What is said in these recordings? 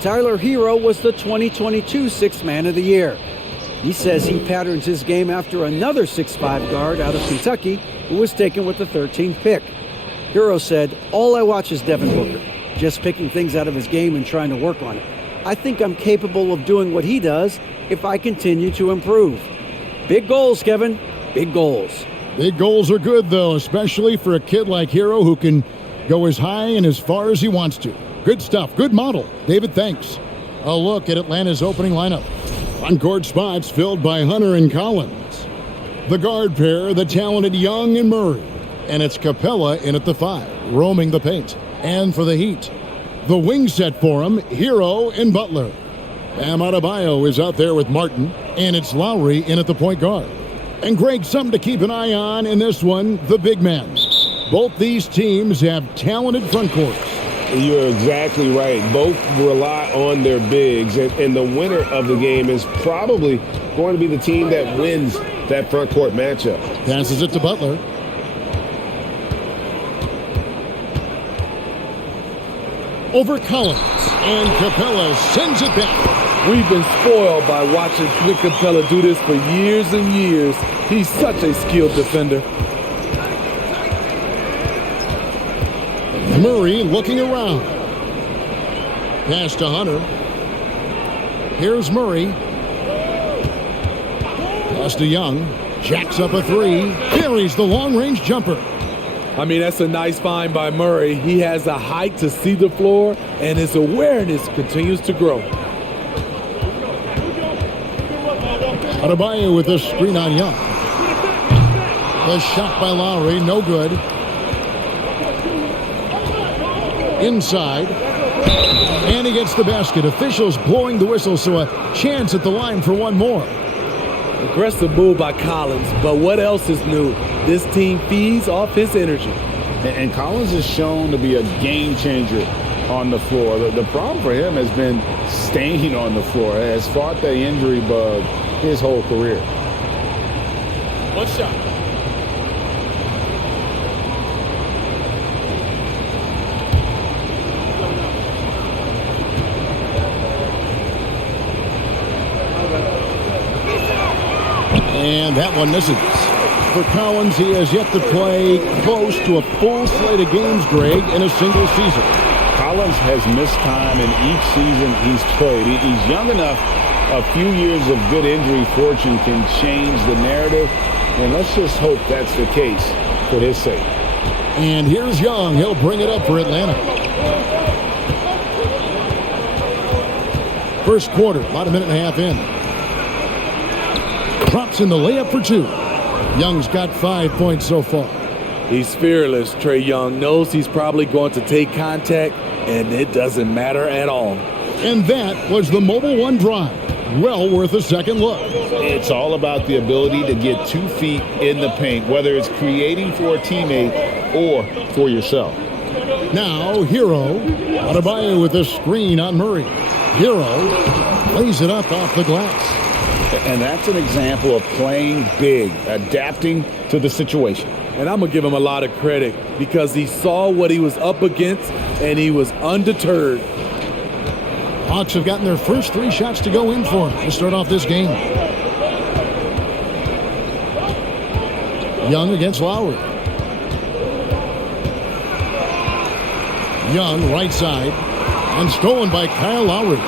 Tyler Hero was the 2022 Sixth Man of the Year. He says he patterns his game after another 6'5" guard out of Kentucky who was taken with the 13th pick. Hero said, "All I watch is Devin Booker, just picking things out of his game and trying to work on it. I think I'm capable of doing what he does if I continue to improve." Big goals, Kevin. Big goals. Big goals are good, though, especially for a kid like Hero who can go as high and as far as he wants to. Good stuff. Good model. David, thanks. A look at Atlanta's opening lineup. On-court spots filled by Hunter and Collins. The guard pair, the talented Young and Murray. And it's Capella in at the 5, roaming the paint. And for the Heat, the wing set for him, Hero and Butler. Bam Adebayo is out there with Martin. And it's Lowry in at the point guard. And Greg, something to keep an eye on in this one, the big man. Both these teams have talented front courts. You're exactly right. Both rely on their bigs, and the winner of the game is probably going to be the team that wins that front court matchup. Passes it to Butler. Over Collins, and Capella sends it back. We've been spoiled by watching Clint Capella do this for years and years. He's such a skilled defender. Murray looking around. Pass to Hunter. Here's Murray. Pass to Young. Jacks up a 3. Carries the long-range jumper. I mean, that's a nice find by Murray. He has the height to see the floor, and his awareness continues to grow. Adebayo with a screen on Young. The shot by Lowry, no good. Inside, and he gets the basket. Officials blowing the whistle, so a chance at the line for one more. Aggressive move by Collins, but what else is new? This team feeds off his energy. And Collins is shown to be a game changer on the floor. The problem for him has been staying on the floor. He has fought the injury bug his whole career. One shot. And that one misses. For Collins, he has yet to play close to a full slate of games, Greg, in a single season. Collins has missed time in each season he's played. He's young enough. A few years of good injury fortune can change the narrative, and let's just hope that's the case for his sake. And here's Young. He'll bring it up for Atlanta. First quarter, about a minute and a half in. Drops in the layup for 2. Young's got 5 points so far. He's fearless. Trae Young knows he's probably going to take contact, and it doesn't matter at all. And that was the Mobile One drive. Well worth a second look. It's all about the ability to get 2 feet in the paint, whether it's creating for a teammate or for yourself. Now, Hero. Adebayo with a screen on Murray. Hero lays it up off the glass. And that's an example of playing big, adapting to the situation. And I'm going to give him a lot of credit because he saw what he was up against, and he was undeterred. Hawks have gotten their first 3 shots to go in for him to start off this game. Young against Lowry. Young right side and stolen by Kyle Lowry.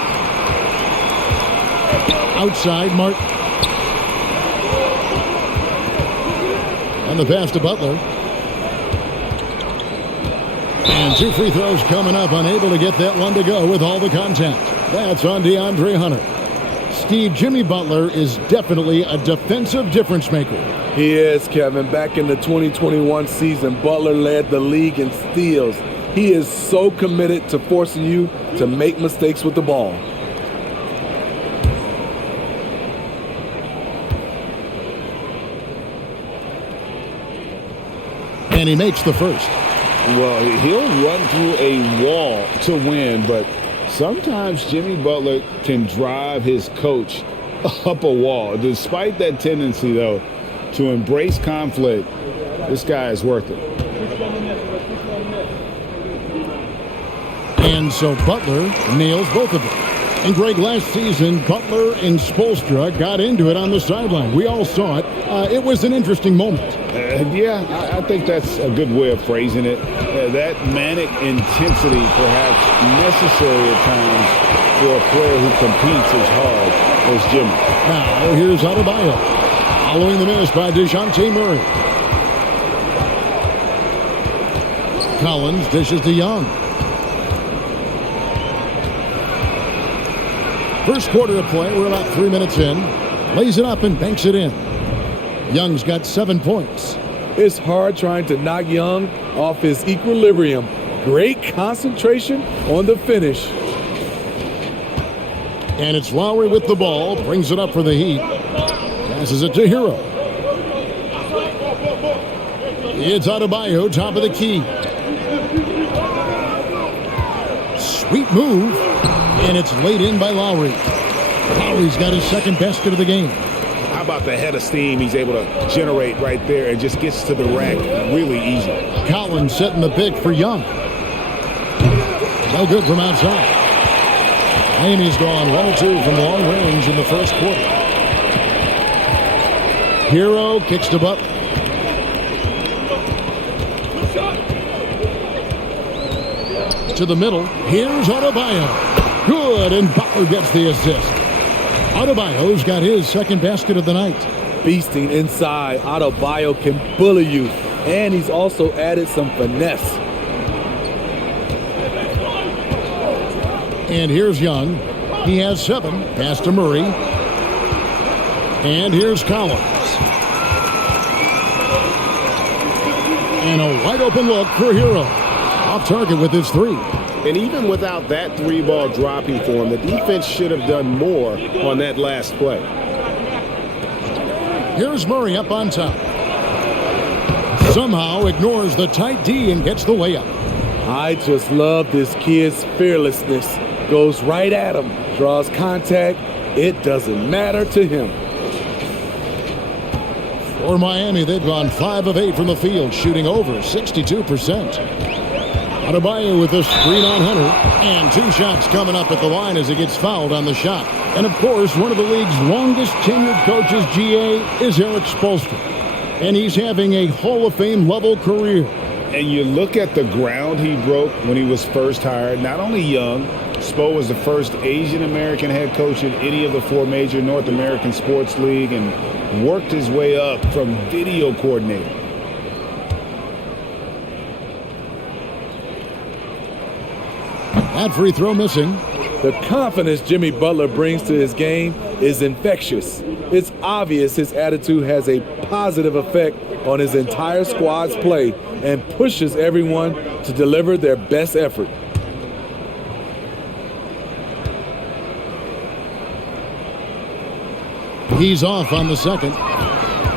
Outside, Martin. And the pass to Butler. And 2 free throws coming up, unable to get that one to go with all the contact. That's on DeAndre Hunter. Steve, Jimmy Butler is definitely a defensive difference maker. He is, Kevin. Back in the 2021 season, Butler led the league in steals. He is so committed to forcing you to make mistakes with the ball. And he makes the first. Well, he'll run through a wall to win, but sometimes Jimmy Butler can drive his coach up a wall. Despite that tendency, though, to embrace conflict, this guy is worth it. And so Butler nails both of them. And Greg, last season, Butler and Spoelstra got into it on the sideline. We all saw it. It was an interesting moment. Yeah, I think that's a good way of phrasing it. That manic intensity perhaps necessary at times for a player who competes as hard as Jimmy. Now, here's Adebayo. Following the miss by DeJounte Murray. Collins dishes to Young. First quarter of play, we're about 3 minutes in. Lays it up and banks it in. Young's got 7 points. It's hard trying to knock Young off his equilibrium. Great concentration on the finish. And it's Lowry with the ball. Brings it up for the Heat. Passes it to Hero. It's Adebayo, top of the key. Sweet move. And it's laid in by Lowry. Lowry's got his second basket of the game. How about the head of steam he's able to generate right there and just gets to the rack really easy. Collins setting the pick for Young. No good from outside. Miami's gone 1 of 2 from long range in the first quarter. Hero kicks to Butler. To the middle. Here's Adebayo. Good, and Butler gets the assist. Adebayo's got his second basket of the night. Beasting inside, Adebayo can bully you, and he's also added some finesse. And here's Young. He has 7. Pass to Murray. And here's Collins. And a wide open look for Hero. Off target with his 3. And even without that 3-ball dropping for him, the defense should have done more on that last play. Here's Murray up on top. Somehow ignores the tight D and gets the layup. I just love this kid's fearlessness. Goes right at him, draws contact. It doesn't matter to him. For Miami, they've gone 5 of 8 from the field, shooting over 62%. Adebayo with a screen on Hunter, and 2 shots coming up at the line as he gets fouled on the shot. And of course, one of the league's longest tenured coaches, GA, is Eric Spoelstra. And he's having a Hall of Fame level career. And you look at the ground he broke when he was first hired. Not only young, Spo was the first Asian American head coach in any of the 4 major North American sports league and worked his way up from video coordinator. That free throw missing. The confidence Jimmy Butler brings to his game is infectious. It's obvious his attitude has a positive effect on his entire squad's play and pushes everyone to deliver their best effort. He's off on the second.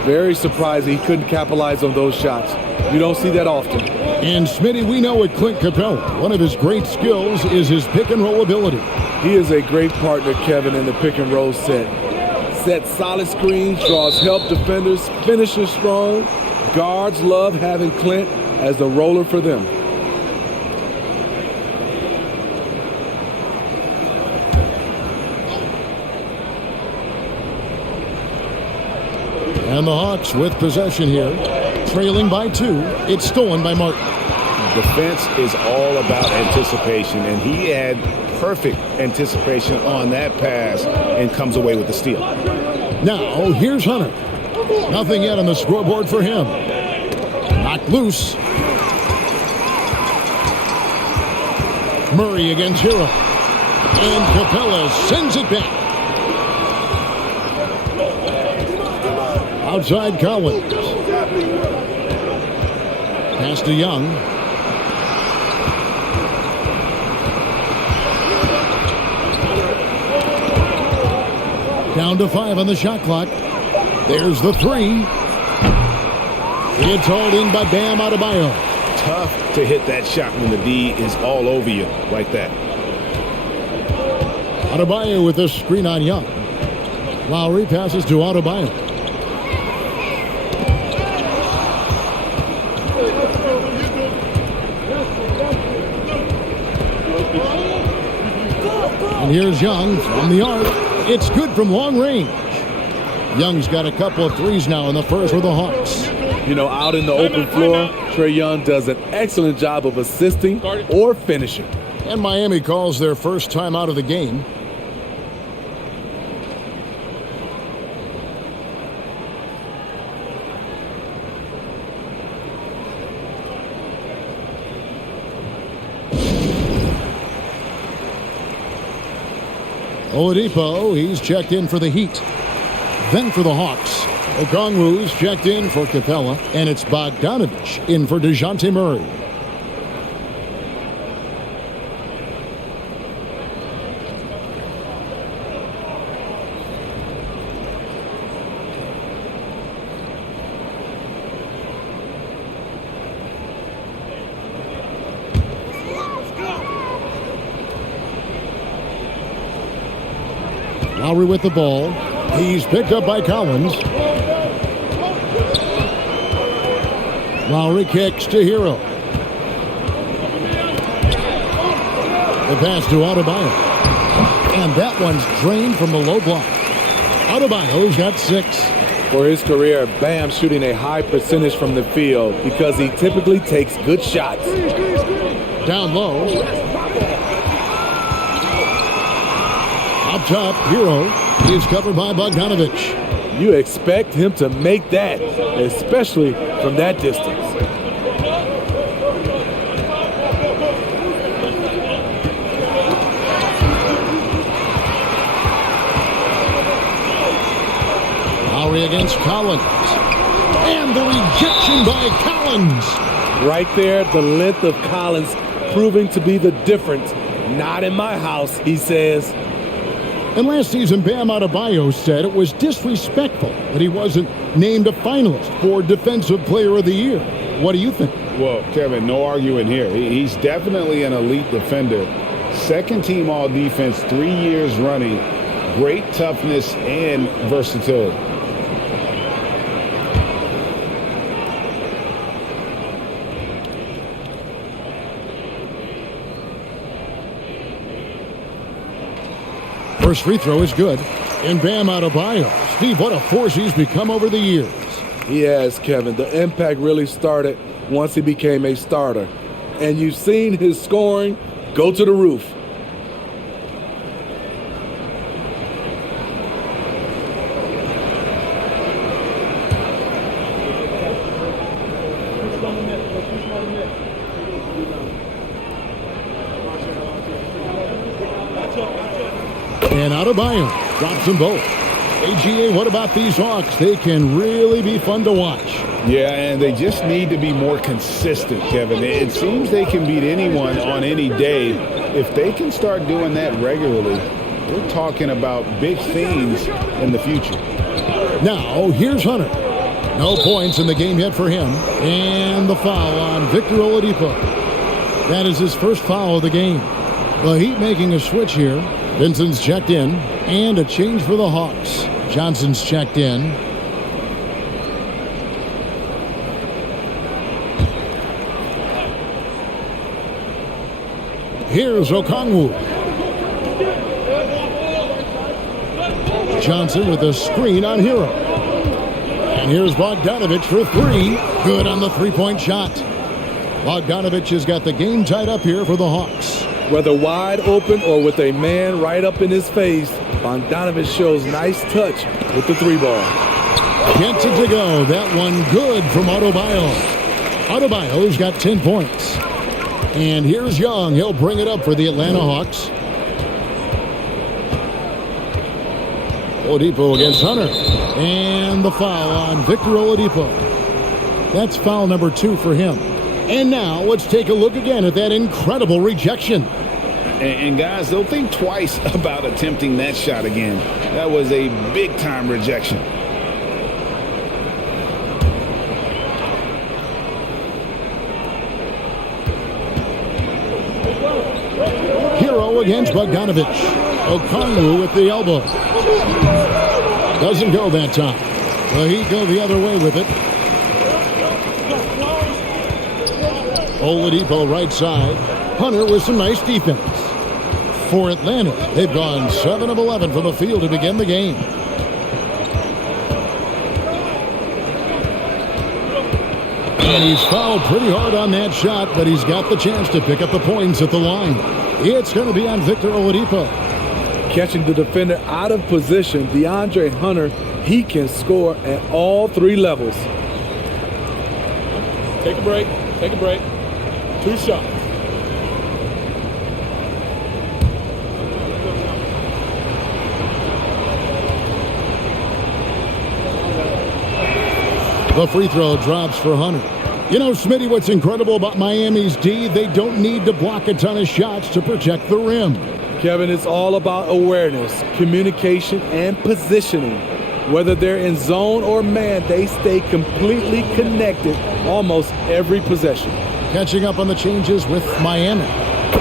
Very surprised he couldn't capitalize on those shots. You don't see that often. And Smitty, we know with Clint Capella, one of his great skills is his pick and roll ability. He is a great partner, Kevin, in the pick and roll set. Sets solid screens, draws help defenders, finishes strong. Guards love having Clint as a roller for them. And the Hawks with possession here, trailing by 2. It's stolen by Martin. Defense is all about anticipation, and he had perfect anticipation on that pass and comes away with the steal. Now, here's Hunter. Nothing yet on the scoreboard for him. Knocked loose. Murray against Hero. And Capella sends it back. Outside Collins. Pass to Young. Down to 5 on the shot clock. There's the 3. It's hauled in by Bam Adebayo. Tough to hit that shot when the D is all over you like that. Adebayo with a screen on Young. Lowry passes to Adebayo. here's Young from the arc. It's good from long range. Young's got a couple of threes now in the first for the Hawks. You know, out in the open floor, Trae Young does an excellent job of assisting or finishing. And Miami calls their first time out of the game. Oladipo, he's checked in for the Heat. Then for the Hawks, Okongwu's checked in for Capella, and it's Bogdanovich in for DeJounte Murray. Lowry with the ball. He's picked up by Collins. Lowry kicks to Hero. The pass to Adebayo. And that one's drained from the low block. Adebayo's got 6. For his career, Bam shooting a high percentage from the field because he typically takes good shots. Down low. Up top, Hero is covered by Bogdanovich. You expect him to make that, especially from that distance. Lowry against Collins. And the rejection by Collins. Right there, the length of Collins proving to be the difference. Not in my house, he says. And last season, Bam Adebayo said it was disrespectful that he wasn't named a finalist for Defensive Player of the Year. What do you think? Well, Kevin, no arguing here. He's definitely an elite defender. Second team all defense, 3 years running. Great toughness and versatility. First free throw is good. And Bam Adebayo. Steve, what a force he's become over the years. He has, Kevin. The impact really started once he became a starter. And you've seen his scoring go to the roof. And Adebayo drops them both. AGA, what about these Hawks? They can really be fun to watch. Yeah, and they just need to be more consistent, Kevin. It seems they can beat anyone on any day. If they can start doing that regularly, we're talking about big things in the future. Now, here's Hunter. No points in the game yet for him. And the foul on Victor Oladipo. That is his first foul of the game. The Heat making a switch here. Vincent's checked in. And a change for the Hawks. Johnson's checked in. Here's Okongwu. Johnson with a screen on Hero. And here's Bogdanovich for 3. Good on the three-point shot. Bogdanovich has got the game tied up here for the Hawks. Whether wide open or with a man right up in his face, Bogdanovich shows nice touch with the 3-ball. Gets it to go. That one good from Adebayo. Adebayo's got 10 points. And here's Young. He'll bring it up for the Atlanta Hawks. Oladipo against Hunter. And the foul on Victor Oladipo. That's foul number 2 for him. And now let's take a look again at that incredible rejection. And guys, they'll think twice about attempting that shot again. That was a big-time rejection. Hero against Bogdanovich. Okongwu with the elbow. Doesn't go that time. The Heat go the other way with it. Oladipo right side. Hunter with some nice defense. For Atlanta, they've gone 7 of 11 from the field to begin the game. And he's fouled pretty hard on that shot, but he's got the chance to pick up the points at the line. It's going to be on Victor Oladipo. Catching the defender out of position, DeAndre Hunter, he can score at all 3 levels. Take a break. Take a break. 2 shots. The free throw drops for Hunter. You know, Smitty, what's incredible about Miami's D, they don't need to block a ton of shots to protect the rim. Kevin, it's all about awareness, communication, and positioning. Whether they're in zone or man, they stay completely connected almost every possession. Catching up on the changes with Miami.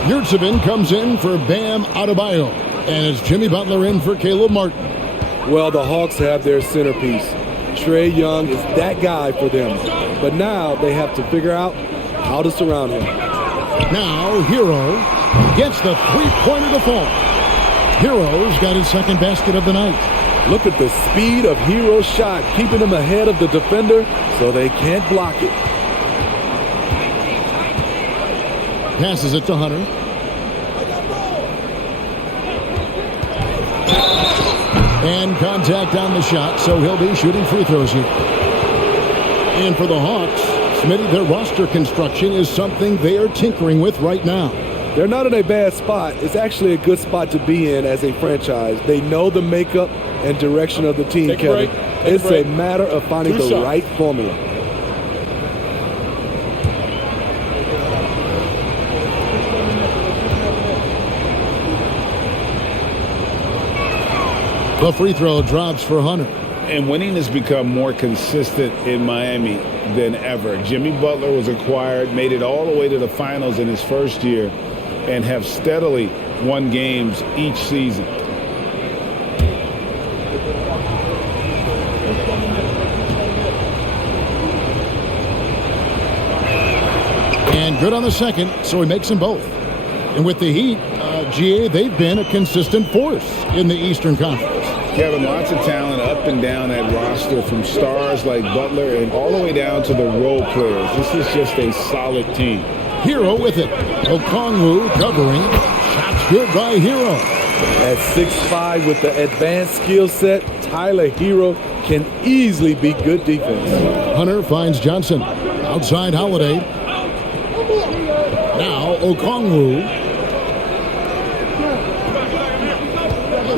Yurtsevin comes in for Bam Adebayo. And it's Jimmy Butler in for Caleb Martin. Well, the Hawks have their centerpiece. Trae Young is that guy for them. But now they have to figure out how to surround him. Now, Hero gets the three-pointer to fall. Hero's got his second basket of the night. Look at the speed of Hero's shot, keeping him ahead of the defender so they can't block it. Passes it to Hunter. And contact on the shot, so he'll be shooting free throws here. And for the Hawks, Smitty, their roster construction is something they are tinkering with right now. They're not in a bad spot. It's actually a good spot to be in as a franchise. They know the makeup and direction of the team, Kevin. It's a matter of finding the right formula. The free throw drops for Hunter. And winning has become more consistent in Miami than ever. Jimmy Butler was acquired, made it all the way to the finals in his first year, and have steadily won games each season. And good on the second, so he makes them both. And with the Heat, GA, they've been a consistent force in the Eastern Conference. Kevin, lots of talent up and down that roster, from stars like Butler and all the way down to the role players. This is just a solid team. Hero with it. Okongwu covering. Shots good by Hero. At 6'5" with the advanced skill set, Tyler Hero can easily be good defense. Hunter finds Johnson. Outside Holiday. Now Okongwu.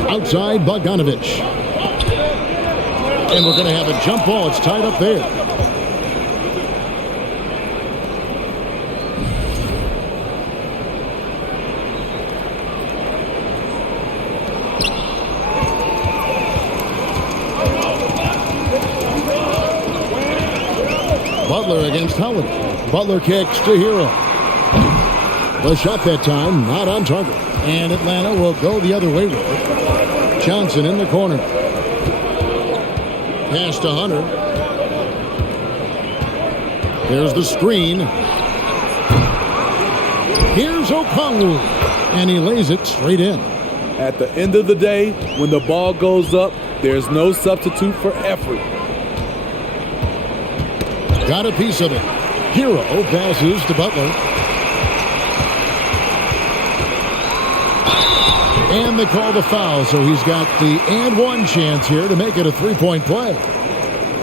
Outside Bogdanovich. And we're going to have a jump ball. It's tied up there. Butler against Holiday. Butler kicks to Hero. The shot that time not on target. And Atlanta will go the other way with it. Johnson in the corner. Pass to Hunter. There's the screen. Here's Okongwu. And he lays it straight in. At the end of the day, when the ball goes up, there's no substitute for effort. Got a piece of it. Hero passes to Butler. And they call the foul, so he's got the and one chance here to make it a three-point play.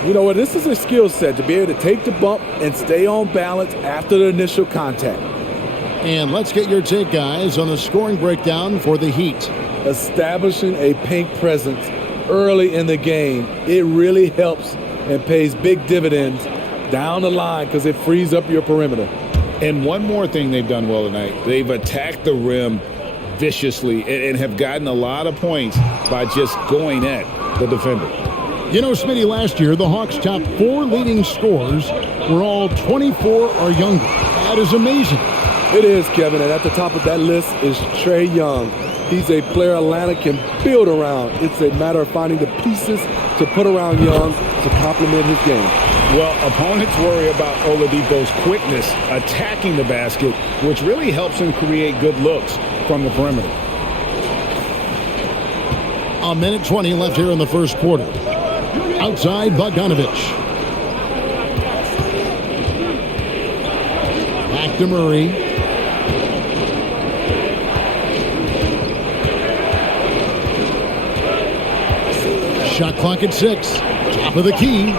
You know what? This is a skill set to be able to take the bump and stay on balance after the initial contact. And let's get your take, guys, on the scoring breakdown for the Heat. Establishing a paint presence early in the game, it really helps and pays big dividends down the line because it frees up your perimeter. And one more thing they've done well tonight, they've attacked the rim viciously and have gotten a lot of points by just going at the defender. You know, Smitty, last year, the Hawks' top 4 leading scorers were all 24 or younger. That is amazing. It is, Kevin, and at the top of that list is Trae Young. He's a player Atlanta can build around. It's a matter of finding the pieces to put around Young to complement his game. Well, opponents worry about Oladipo's quickness attacking the basket, which really helps him create good looks from the perimeter. A minute 20 left here in the first quarter. Outside, Bogdanovich. Back to Murray. Shot clock at 6. Top of the key.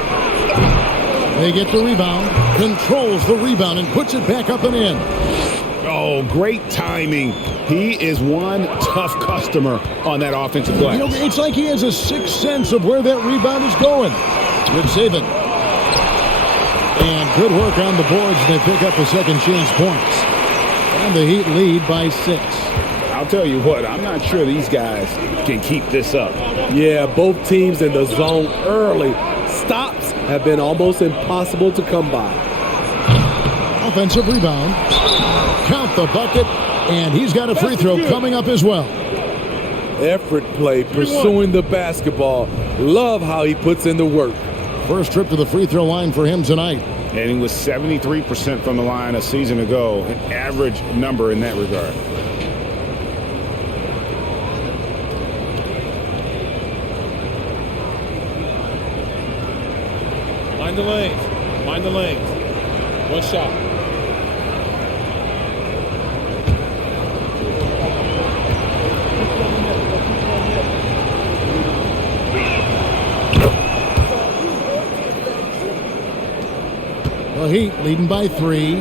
They get the rebound. Controls the rebound and puts it back up and in. Oh, great timing. He is one tough customer on that offensive glass. You know, it's like he has a sixth sense of where that rebound is going. Good saving. And good work on the boards. They pick up the second chance points. And the Heat lead by 6. I'll tell you what, I'm not sure these guys can keep this up. Yeah, both teams in the zone early. Stops have been almost impossible to come by. Offensive rebound. Count the bucket. And he's got a free throw coming up as well. Effort play, pursuing the basketball. Love how he puts in the work. First trip to the free throw line for him tonight. And he was 73% from the line a season ago. An average number in that regard. Mind the lanes. Mind the lanes. One shot. The Heat leading by 3.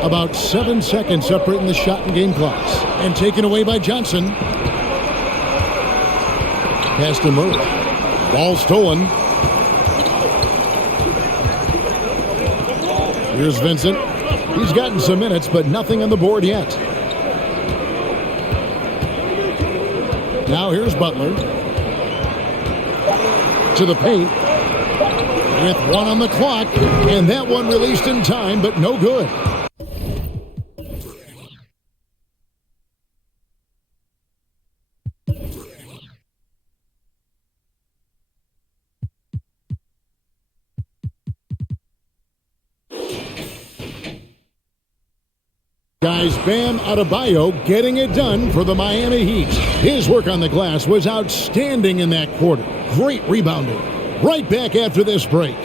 About 7 seconds separating the shot and game clocks. And taken away by Johnson. Pass to Murray. Ball stolen. Here's Vincent. He's gotten some minutes, but nothing on the board yet. Now here's Butler. To the paint. With 1 on the clock, and that one released in time, but no good. Guys, Bam Adebayo getting it done for the Miami Heat. His work on the glass was outstanding in that quarter. Great rebounding. Right back after this break.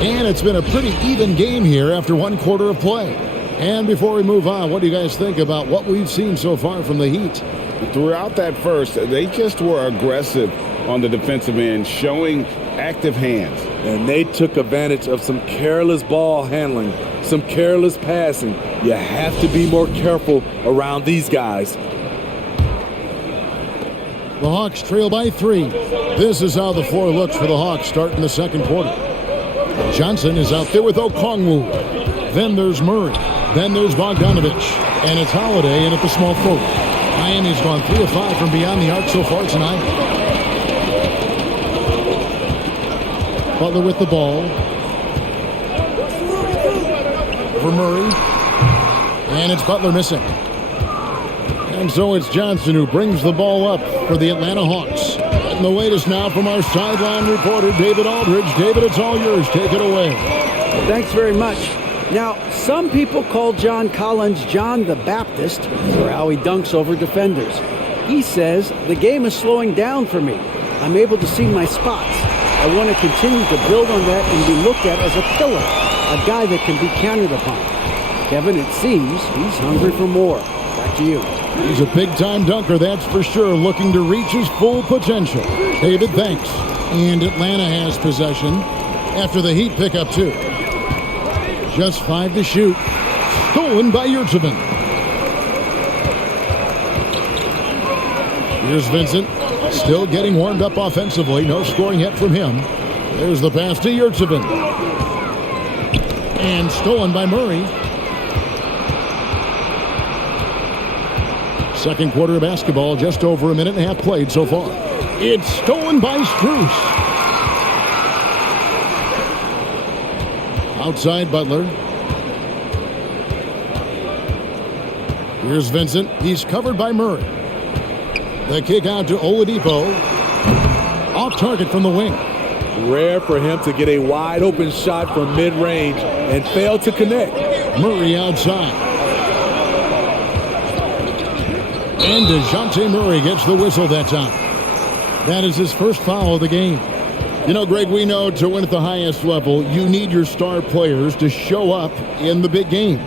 And it's been a pretty even game here after 1 quarter of play. And before we move on, what do you guys think about what we've seen so far from the Heat? Throughout that first, they just were aggressive on the defensive end, showing active hands. And they took advantage of some careless ball handling, some careless passing. You have to be more careful around these guys. The Hawks trail by 3. This is how the floor looks for the Hawks starting the second quarter. Johnson is out there with Okongwu. Then there's Murray. Then there's Bogdanovich. And it's Holiday in at the small forward. Miami's gone 3 of 5 from beyond the arc so far tonight. Butler with the ball. For Murray. And it's Butler missing. And so it's Johnson who brings the ball up for the Atlanta Hawks. And the latest now from our sideline reporter, David Aldridge. David, it's all yours. Take it away. Thanks very much. Now, some people call John Collins John the Baptist for how he dunks over defenders. He says, the game is slowing down for me. I'm able to see my spots. I want to continue to build on that and be looked at as a killer, a guy that can be counted upon. Kevin, it seems he's hungry for more. Back to you. He's a big-time dunker, that's for sure, looking to reach his full potential. David, thanks. And Atlanta has possession after the Heat pick up 2. Just 5 to shoot. Stolen by Yurtseven. Here's Vincent. Still getting warmed up offensively. No scoring yet from him. There's the pass to Yurtseven. And stolen by Murray. Second quarter of basketball, just over a minute and a half played so far. It's stolen by Strus. Outside Butler. Here's Vincent. He's covered by Murray. The kick out to Oladipo. Off target from the wing. Rare for him to get a wide open shot from mid-range and fail to connect. Murray outside. And DeJounte Murray gets the whistle that time. That is his first foul of the game. You know, Greg, we know to win at the highest level, you need your star players to show up in the big games.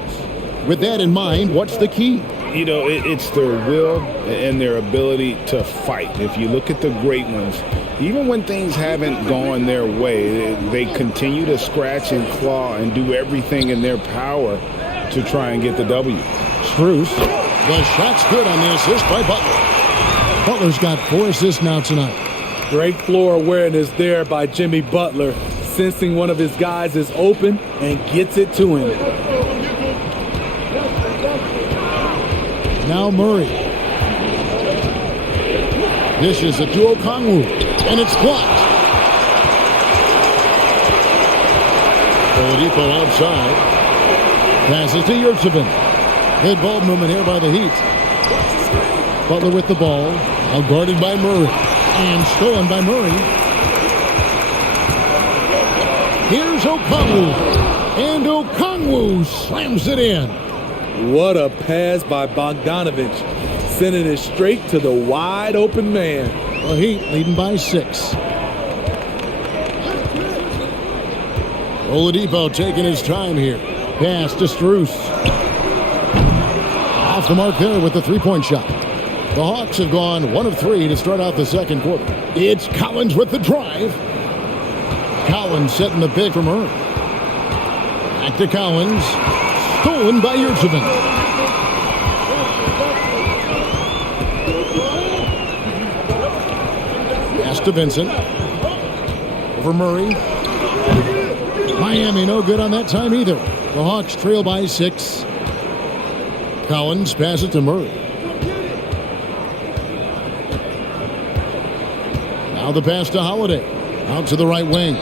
With that in mind, what's the key? You know, it's their will and their ability to fight. If you look at the great ones, even when things haven't gone their way, they continue to scratch and claw and do everything in their power to try and get the W. Strus, the shot's good on the assist by Butler. Butler's got 4 assists now tonight. Great floor awareness there by Jimmy Butler, sensing one of his guys is open and gets it to him. Now Murray. Dishes it to Okongwu, and it's blocked. Oladipo outside. Passes to Yurtsevin. Good ball movement here by the Heat. Butler with the ball. Now guarded by Murray. And stolen by Murray. Here's Okongwu. And Okongwu slams it in. What a pass by Bogdanovich, sending it straight to the wide open man. The Heat leading by 6. Oladipo taking his time here. Pass to Strus. Off the mark there with the three-point shot. The Hawks have gone 1 of 3 to start out the second quarter. It's Collins with the drive. Collins setting the pick from Earth. Back to Collins. Stolen by Yurtsevin. Pass to Vincent. Over Murray. Miami no good on that time either. The Hawks trail by 6. Collins passes to Murray. Now the pass to Holiday. Out to the right wing.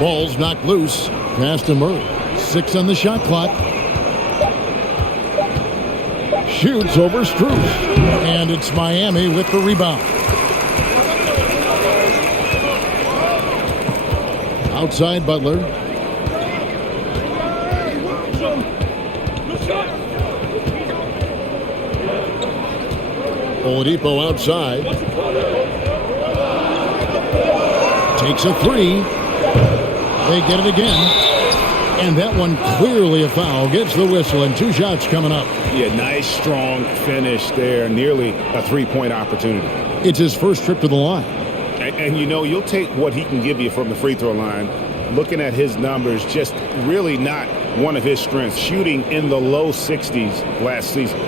Ball's knocked loose. Pass to Murray. 6 on the shot clock. Shoots over Strus. And it's Miami with the rebound. Outside Butler. Oladipo outside. Takes a 3. They get it again. And that one clearly a foul. Gets the whistle and 2 shots coming up. Yeah, nice, strong finish there. Nearly a 3-point opportunity. It's his first trip to the line. And you know, you'll take what he can give you from the free throw line. Looking at his numbers, just really not one of his strengths. Shooting in the low 60s last season.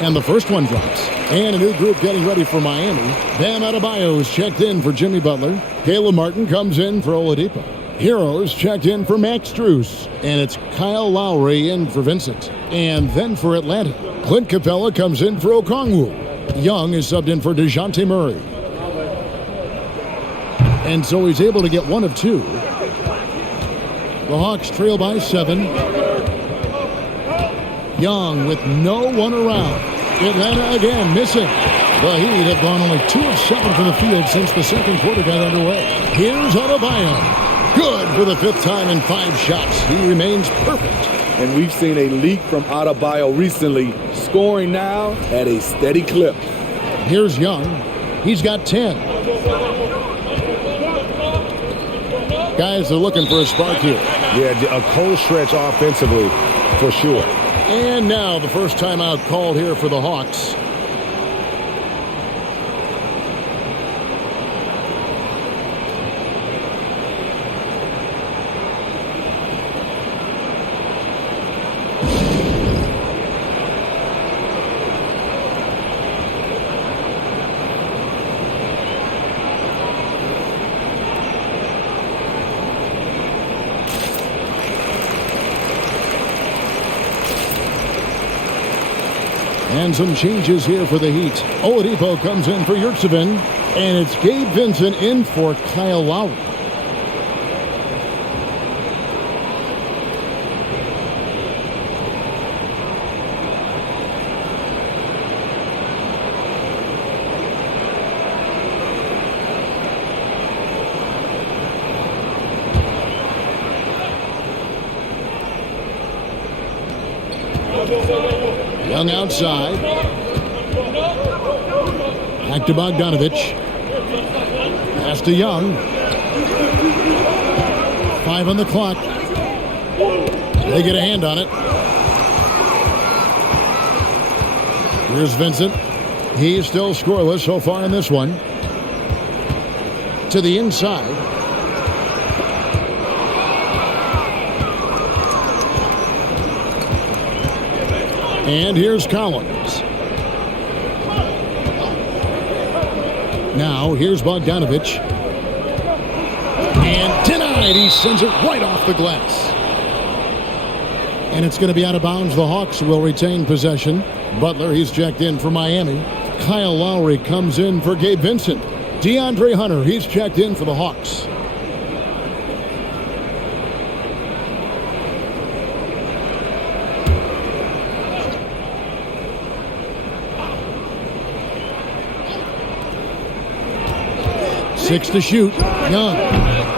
And the first one drops. And a new group getting ready for Miami. Bam Adebayo is checked in for Jimmy Butler. Caleb Martin comes in for Oladipo. Heroes checked in for Max Strus. And it's Kyle Lowry in for Vincent. And then for Atlanta, Clint Capella comes in for Okongwu. Young is subbed in for DeJounte Murray. And so he's able to get 1 of 2. The Hawks trail by 7. Young with no one around. Atlanta again missing. The Heat have gone only 2 of 7 from the field since the second quarter got underway. Here's Adebayo. Good for the 5th time in 5 shots. He remains perfect. And we've seen a leak from Adebayo recently, scoring now at a steady clip. Here's Young. He's got 10. Guys are looking for a spark here. Yeah, a cold stretch offensively for sure. And now the first timeout called here for the Hawks. And some changes here for the Heat. Oladipo comes in for Yurtsevin. And it's Gabe Vincent in for Kyle Lowry. Young outside. Back to Bogdanovich. Pass to Young. 5 on the clock. They get a hand on it. Here's Vincent. He's still scoreless so far in this one. To the inside. And here's Collins. Now, here's Bogdanovich. And denied. He sends it right off the glass. And it's going to be out of bounds. The Hawks will retain possession. Butler, he's checked in for Miami. Kyle Lowry comes in for Gabe Vincent. DeAndre Hunter, he's checked in for the Hawks. Six to shoot. Young.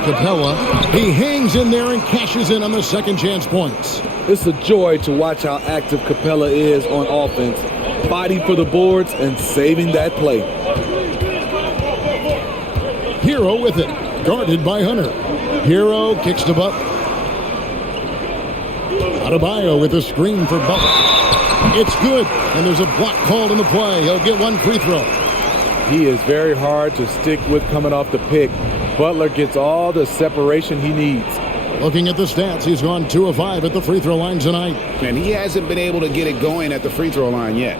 Capella. He hangs in there and cashes in on the second chance points. It's a joy to watch how active Capella is on offense. Fighting for the boards and saving that play. Hero with it. Guarded by Hunter. Hero kicks to Butler. Adebayo with a screen for Butler. It's good. And there's a block called in the play. He'll get one free throw. He is very hard to stick with coming off the pick. Butler gets all the separation he needs. Looking at the stats, he's gone 2 of 5 at the free throw line tonight. And he hasn't been able to get it going at the free throw line yet.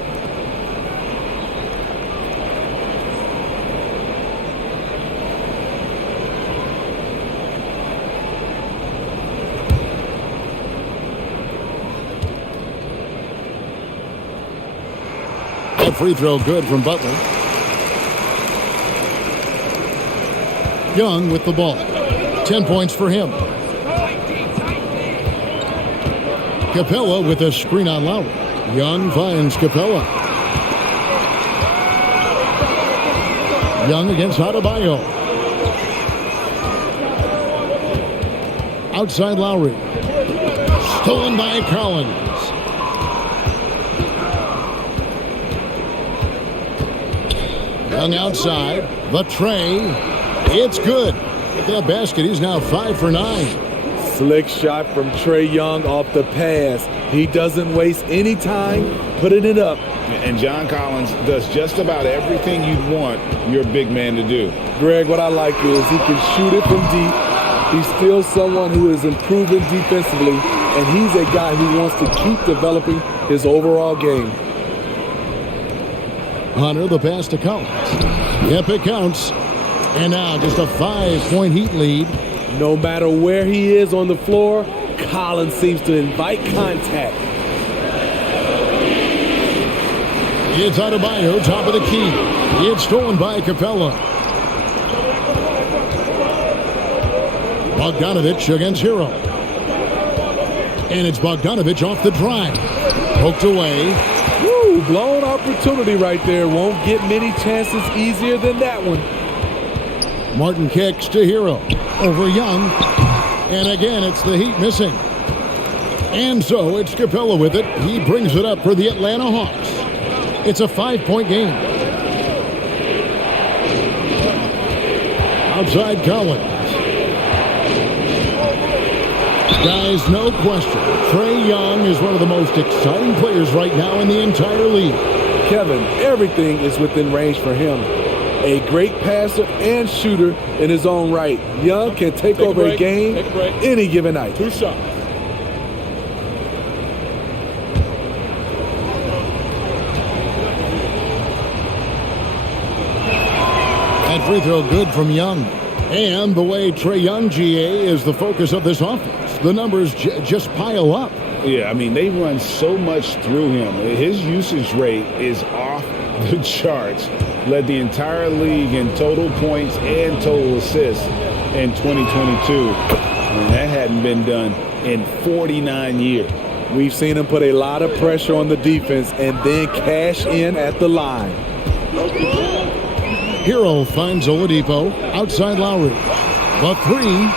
That free throw good from Butler. Young with the ball. 10 points for him. Capella with a screen on Lowry. Young finds Capella. Young against Adebayo. Outside Lowry. Stolen by Collins. Young outside. The Trae. It's good. At that basket, he's now 5 for 9. Slick shot from Trae Young off the pass. He doesn't waste any time putting it up. And John Collins does just about everything you'd want your big man to do. Greg, what I like is he can shoot it from deep. He's still someone who is improving defensively, and he's a guy who wants to keep developing his overall game. Hunter, the pass to Collins. Yep, it counts. And now just a 5-point Heat lead. No matter where he is on the floor, Collins seems to invite contact. It's Adebayo, top of the key. It's stolen by Capella. Bogdanovich against Hero. And it's Bogdanovich off the drive. Poked away. Woo, blown opportunity right there. Won't get many chances easier than that one. Martin kicks to Hero. Over Young. And again, it's the Heat missing. And so it's Capella with it. He brings it up for the Atlanta Hawks. It's a 5-point game. Outside Collins. Guys, no question. Trae Young is one of the most exciting players right now in the entire league. Kevin, everything is within range for him. A great passer and shooter in his own right. Young can take over a game any given night. 2 shots. That free throw good from Young. And the way Trae Young, GA, is the focus of this offense. The numbers just pile up. Yeah, I mean, they run so much through him. His usage rate is off The Charge led the entire league in total points and total assists in 2022. And that hadn't been done in 49 years. We've seen him put a lot of pressure on the defense and then cash in at the line. Hero finds Oladipo outside Lowry. The three,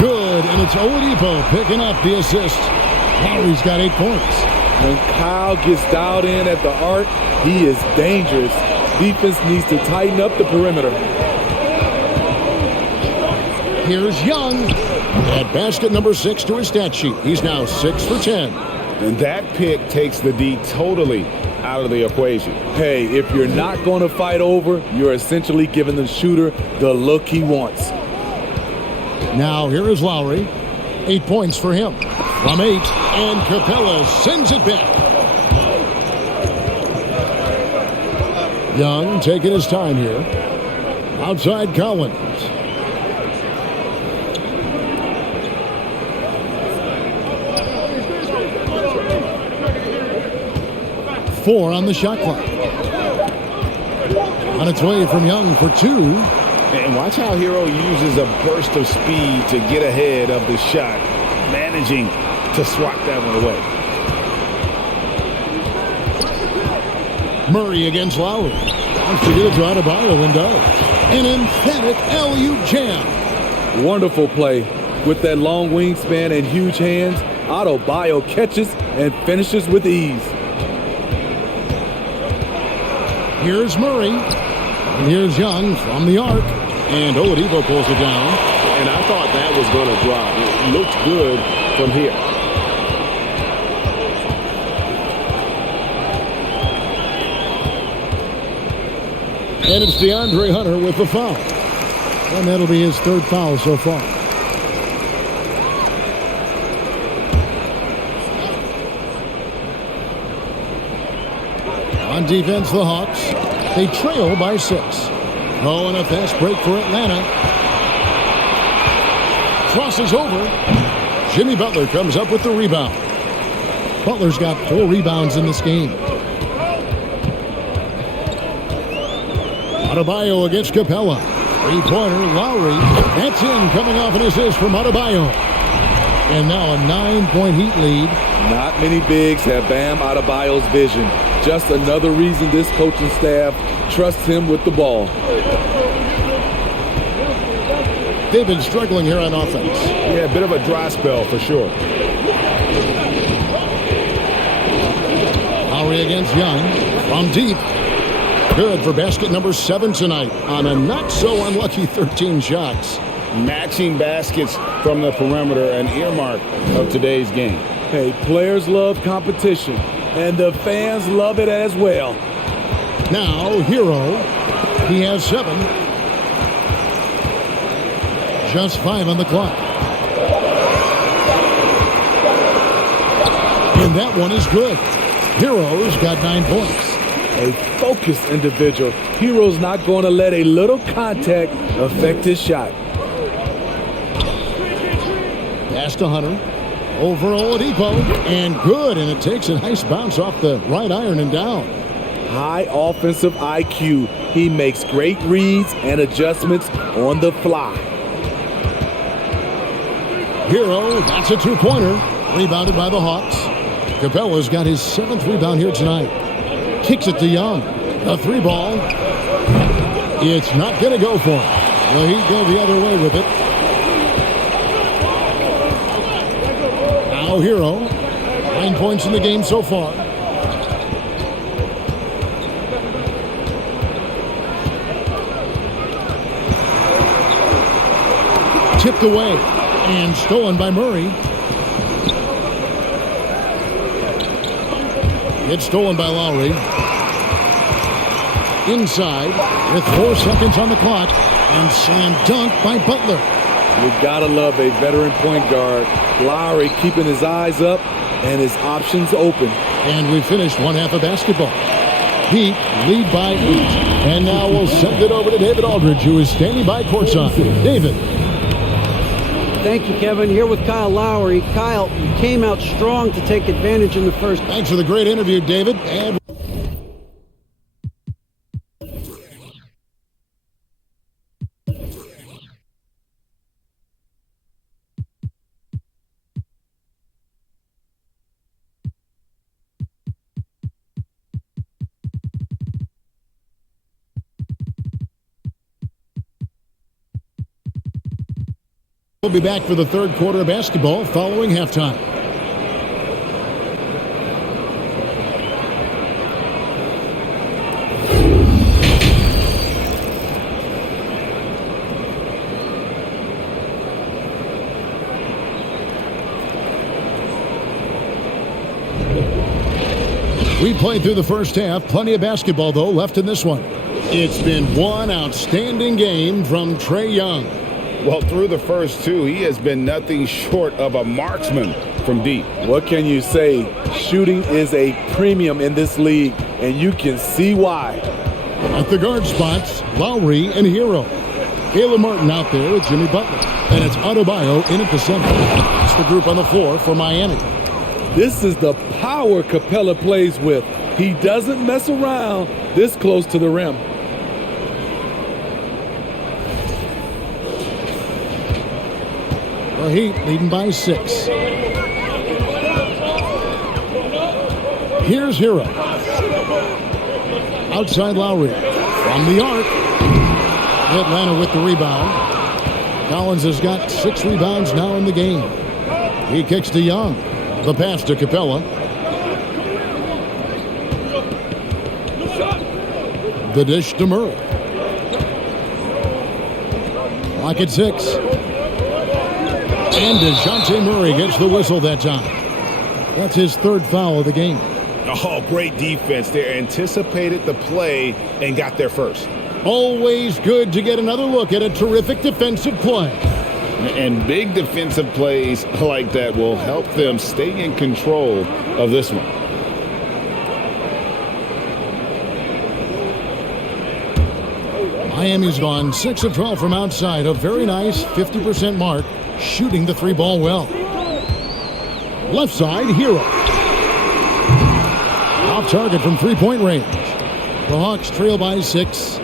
good, and it's Oladipo picking up the assist. Lowry's got 8 points. When Kyle gets dialed in at the arc, he is dangerous. Defense needs to tighten up the perimeter. Here's Young at basket number 6 to his stat sheet. He's now 6 for 10. And that pick takes the D totally out of the equation. Hey, if you're not going to fight over, you're essentially giving the shooter the look he wants. Now here is Lowry. 8 points for him. From 8, and Capella sends it back. Young taking his time here. Outside Collins. Four on the shot clock. On its way from Young for 2. And watch how Hero uses a burst of speed to get ahead of the shot, managing to swat that one away. Murray against Lowry. Wants to get it to Adebayo and does. An emphatic alley-oop jam. Wonderful play. With that long wingspan and huge hands, Adebayo catches and finishes with ease. Here's Murray. And here's Young from the arc. And Oladipo pulls it down. And I thought that was going to drop. It looked good from here. And it's DeAndre Hunter with the foul. And that'll be his 3rd foul so far. On defense, the Hawks. They trail by 6. Oh, and a fast break for Atlanta. Crosses over. Jimmy Butler comes up with the rebound. Butler's got 4 rebounds in this game. Adebayo against Capella. 3-pointer, Lowry. That's in, coming off an assist from Adebayo. And now a 9-point Heat lead. Not many bigs have Bam Adebayo's vision. Just another reason this coaching staff trusts him with the ball. They've been struggling here on offense. Yeah, a bit of a dry spell for sure. Lowry against Young. From deep. Good for basket number 7 tonight on a not-so-unlucky 13 shots. Matching baskets from the perimeter, an earmark of today's game. Hey, players love competition, and the fans love it as well. Now, Hero. He has 7. Just 5 on the clock. And that one is good. Hero's got 9 points. A focused individual. Hero's not going to let a little contact affect his shot. Pass to Hunter. Over Oladipo. And good. And it takes a nice bounce off the right iron and down. High offensive IQ. He makes great reads and adjustments on the fly. Hero, that's a 2-pointer. Rebounded by the Hawks. Capella's got his 7th rebound here tonight. Kicks it to Young. The 3-ball. It's not going to go for him. The Heat go the other way with it. Now Hero. 9 points in the game so far. Tipped away. And stolen by Murray. It's stolen by Lowry. Inside with 4 seconds on the clock. And slam dunk by Butler. You gotta love a veteran point guard. Lowry keeping his eyes up and his options open. And we finished one half of basketball. Heat lead by 8. And now we'll send it over to David Aldridge, who is standing by courtside. David. Thank you, Kevin. Here with Kyle Lowry. Kyle, you came out strong to take advantage in the first. Thanks for the great interview, David. And We'll be back for the third quarter of basketball following halftime. We played through the first half. Plenty of basketball, though, left in this one. It's been one outstanding game from Trae Young. Well, through the first two, he has been nothing short of a marksman from deep. What can you say? Shooting is a premium in this league, and you can see why. At the guard spots, Lowry and Hero. Caleb Martin out there with Jimmy Butler. And it's Adebayo in at the center. It's the group on the floor for Miami. This is the power Capella plays with. He doesn't mess around this close to the rim. The Heat leading by 6. Here's Hero. Outside Lowry. From the arc. Atlanta with the rebound. Collins has got 6 rebounds now in the game. He kicks to Young. The pass to Capella. The dish to Murray. Clock at 6. And DeJounte Murray gets the whistle that time. That's his third foul of the game. Oh, great defense. They anticipated the play and got there first. Always good to get another look at a terrific defensive play. And big defensive plays like that will help them stay in control of this one. Miami's gone 6 of 12 from outside. A very nice 50% mark, shooting the 3-ball well. Left side, Hero. Off target from 3-point range. The Hawks trail by 6.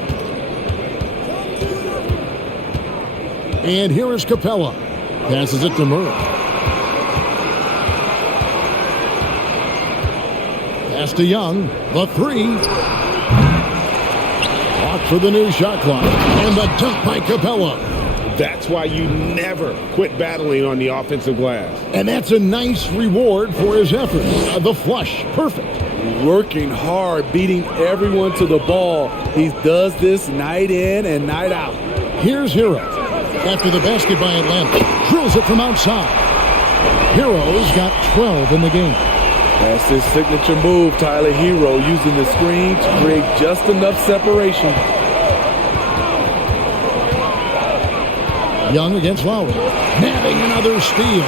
And here is Capella. Passes it to Murray. Pass to Young. The 3. Walk for the new shot clock. And the dunk by Capella. That's why you never quit battling on the offensive glass. And that's a nice reward for his effort. The flush. Perfect. Working hard, beating everyone to the ball. He does this night in and night out. Here's Hero. After the basket by Atlanta. Drills it from outside. Hero's got 12 in the game. That's his signature move, Tyler. Hero using the screen to create just enough separation. Young against Lowry. Nabbing another steal.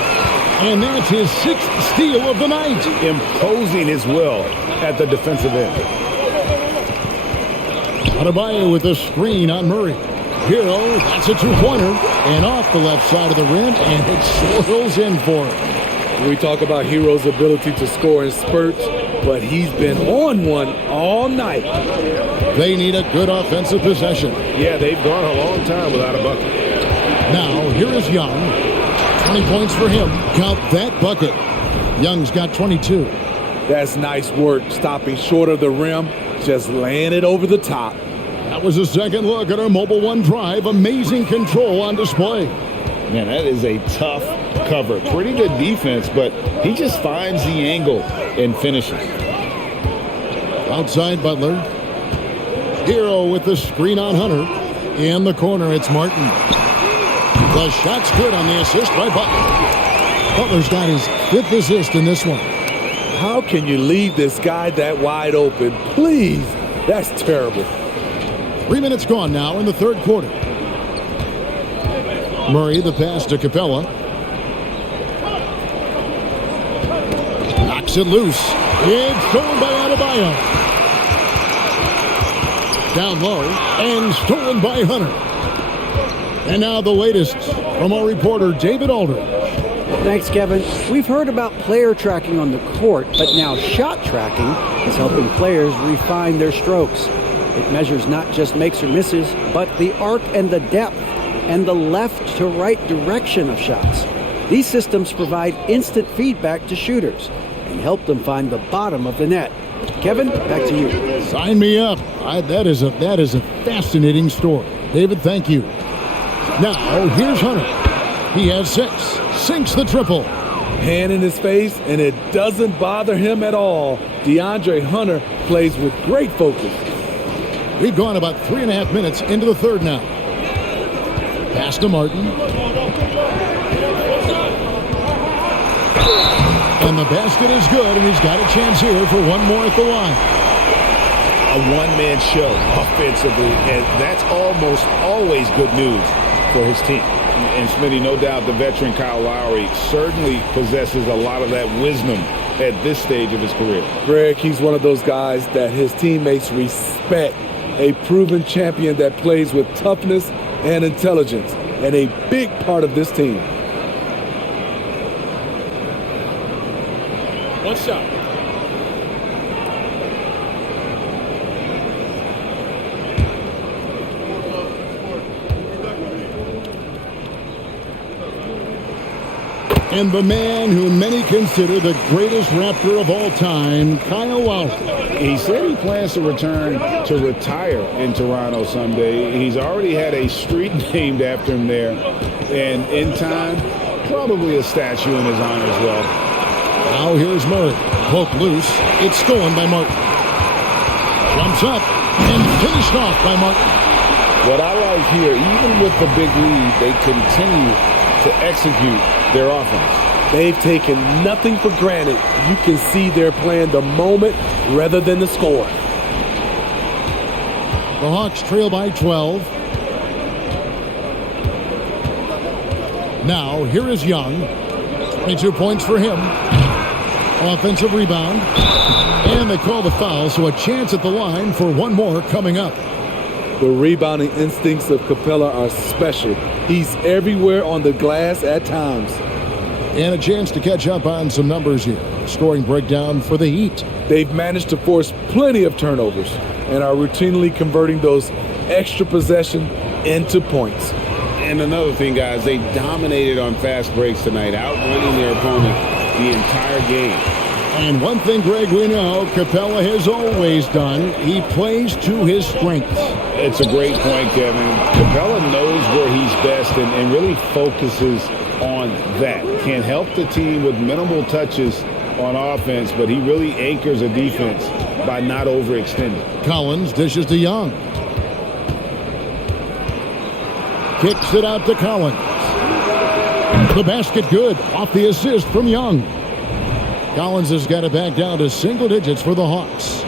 And that's his 6th steal of the night. Imposing his will at the defensive end. Adebayo with a screen on Murray. Hero, that's a 2-pointer. And off the left side of the rim, and it swirls in for him. We talk about Hero's ability to score in spurts, but he's been on one all night. They need a good offensive possession. Yeah, they've gone a long time without a bucket. Now, here is Young. 20 points for him. Count that bucket. Young's got 22. That's nice work, stopping short of the rim, just laying it over the top. That was a second look at our Mobile One drive. Amazing control on display. Man, that is a tough cover. Pretty good defense, but he just finds the angle and finishes. Outside Butler. Hero with the screen on Hunter. In the corner, it's Martin. The shot's good on the assist by Butler. Butler's got his 5th assist in this one. How can you leave this guy that wide open? Please, that's terrible. 3 minutes gone now in the third quarter. Murray, the pass to Capella. Knocks it loose. It's stolen by Adebayo. Down low and stolen by Hunter. And now the latest from our reporter, David Aldridge. Thanks, Kevin. We've heard about player tracking on the court, but now shot tracking is helping players refine their strokes. It measures not just makes or misses, but the arc and the depth and the left to right direction of shots. These systems provide instant feedback to shooters and help them find the bottom of the net. Kevin, back to you. Sign me up. That is a fascinating story. David, thank you. Now, here's Hunter. He has 6. Sinks the triple. Hand in his face, and it doesn't bother him at all. DeAndre Hunter plays with great focus. We've gone about 3.5 minutes into the third now. Pass to Martin. And the basket is good, and he's got a chance here for one more at the line. A one-man show offensively, and that's almost always good news for his team. And Smitty, no doubt the veteran Kyle Lowry certainly possesses a lot of that wisdom at this stage of his career. Greg, he's one of those guys that his teammates respect. A proven champion that plays with toughness and intelligence, and a big part of this team. One shot. And the man who many consider the greatest Raptor of all time, Kyle Lowry. He said he plans to return to retire in Toronto someday. He's already had a street named after him there. And in time, probably a statue in his honor as well. Now here's Murray. Poke loose. It's stolen by Martin. Jumps up and finished off by Martin. What I like here, even with the big lead, they continue to execute their offense. They've taken nothing for granted. You can see they're playing the moment rather than the score. The Hawks trail by 12. Now, here is Young. 22 points for him. Offensive rebound. And they call the foul, so a chance at the line for one more coming up. The rebounding instincts of Capella are special. He's everywhere on the glass at times. And a chance to catch up on some numbers here. Scoring breakdown for the Heat. They've managed to force plenty of turnovers and are routinely converting those extra possessions into points. And another thing, guys, they dominated on fast breaks tonight, outrunning their opponent the entire game. And one thing, Greg, we know Capella has always done, he plays to his strengths. It's a great point, Kevin. Capella knows where he's best and really focuses on that. Can help the team with minimal touches on offense, but he really anchors a defense by not overextending. Collins dishes to Young. Kicks it out to Collins. The basket good off the assist from Young. Collins has got it back down to single digits for the Hawks.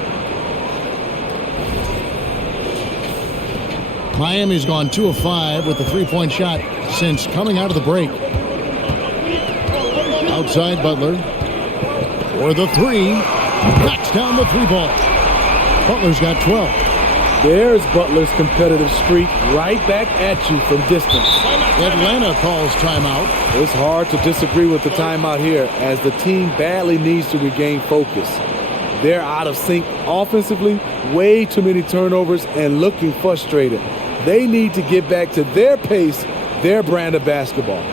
Miami's gone 2 of 5 with the three-point shot since coming out of the break. Outside Butler. For the three. Knocks down the three ball. Butler's got 12. There's Butler's competitive streak right back at you from distance. Atlanta calls timeout. It's hard to disagree with the timeout here as the team badly needs to regain focus. They're out of sync offensively, way too many turnovers, and looking frustrated. They need to get back to their pace, their brand of basketball.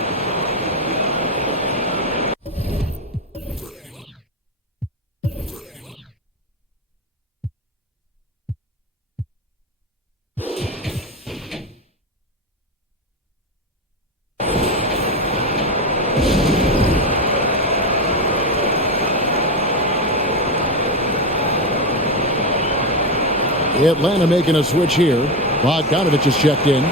Atlanta making a switch here. Bogdanovich has checked in.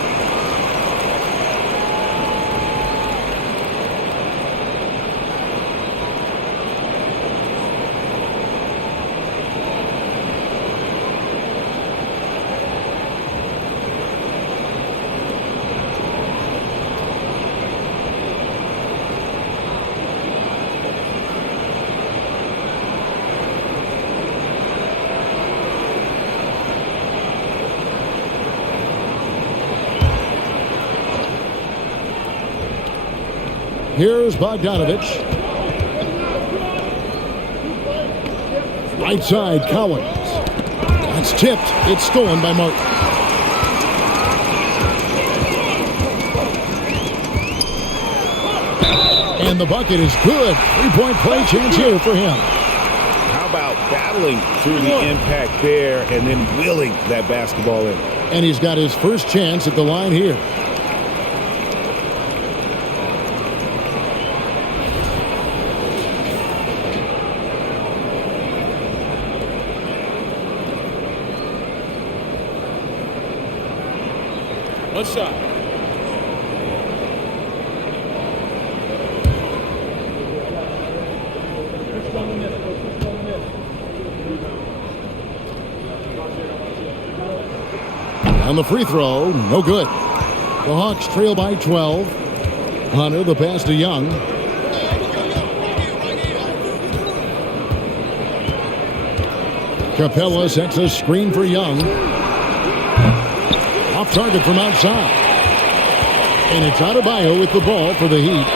Here's Bogdanovich. Right side, Collins. That's tipped. It's stolen by Martin. And the bucket is good. Three-point play chance here for him. How about battling through the impact there and then wheeling that basketball in? And he's got his first chance at the line here. One shot. On the free throw, no good. The Hawks trail by 12. Hunter, the pass to Young. Capella sets a screen for Young. Off target from outside. And it's Adebayo with the ball for the Heat.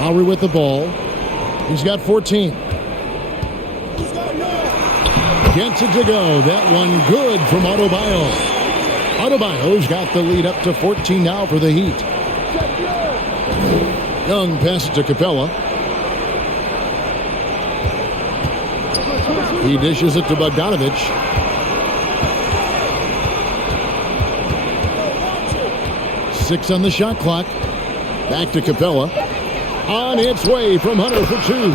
Lowry with the ball. He's got 14. Gets it to go. That one good from Adebayo. Adebayo's got the lead up to 14 now for the Heat. Young passes to Capella. He dishes it to Bogdanovich. Six on the shot clock. Back to Capella. On its way from Hunter for two.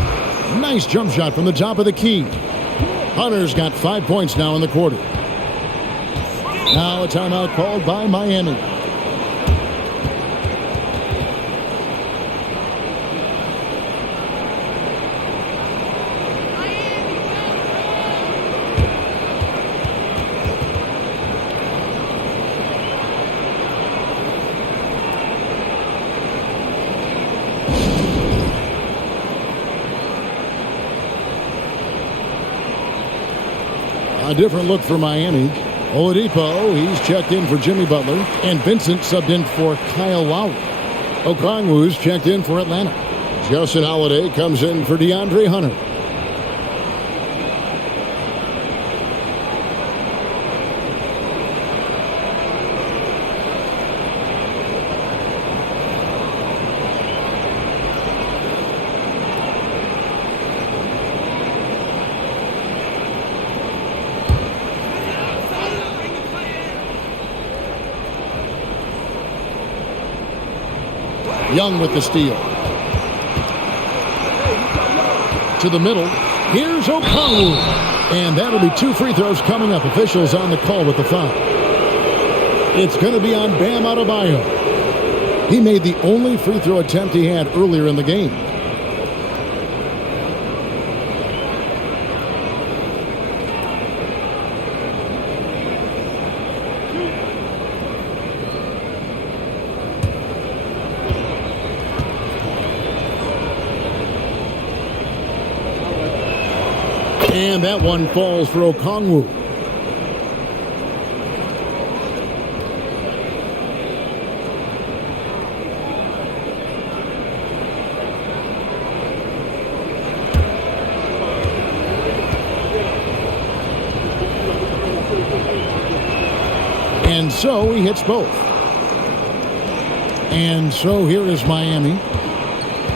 Nice jump shot from the top of the key. Hunter's got 5 points now in the quarter. Now a timeout called by Miami. A different look for Miami. Oladipo, he's checked in for Jimmy Butler. And Vincent subbed in for Kyle Lowry. Okongwu's checked in for Atlanta. Justin Holiday comes in for DeAndre Hunter. Young with the steal. To the middle. Here's Okongwu. And that'll be 2 free throws coming up. Officials on the call with the foul. It's going to be on Bam Adebayo. He made the only free throw attempt he had earlier in the game. And that one falls for Okongwu. And so he hits both. And so here is Miami.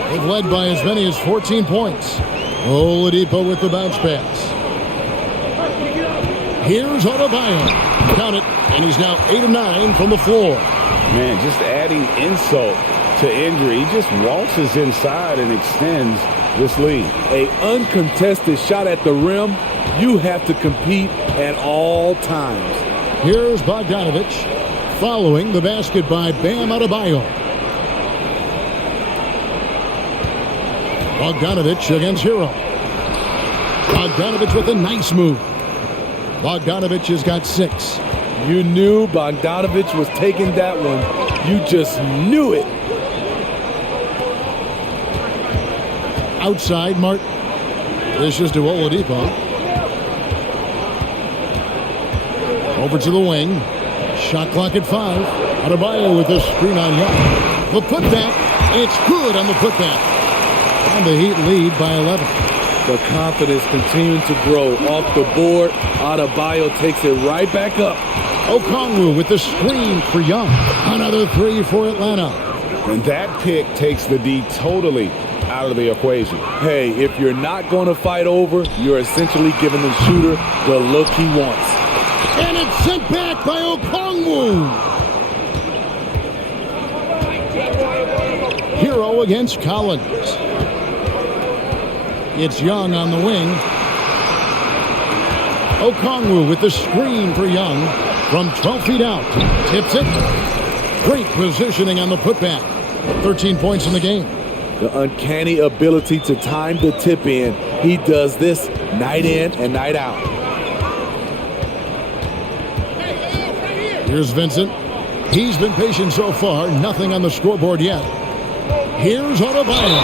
They've led by as many as 14 points. Oladipo with the bounce pass. Here's Adebayo. Count it. And he's now 8 of 9 from the floor. Man, just adding insult to injury. He just waltzes inside and extends this lead. A uncontested shot at the rim. You have to compete at all times. Here's Bogdanovich. Following the basket by Bam Adebayo. Bogdanovich against Hero. Bogdanovich with a nice move. Bogdanovich has got 6. You knew Bogdanovich was taking that one. You just knew it. Outside, Martin. This is to Oladipo. Over to the wing. Shot clock at 5. Adebayo with a screen on Young. The putback. It's good on the putback. And the Heat lead by 11. The confidence continuing to grow off the board. Adebayo takes it right back up. Okongwu with the screen for Young. Another 3 for Atlanta. And that pick takes the D totally out of the equation. Hey, if you're not going to fight over, you're essentially giving the shooter the look he wants. And it's sent back by Okongwu. Hero against Collins. It's Young on the wing. Okongwu with the screen for Young from 12 feet out. Tips it. Great positioning on the putback. 13 points in the game. The uncanny ability to time the tip in. He does this night in and night out. Here's Vincent. He's been patient so far. Nothing on the scoreboard yet. Here's Adebayo.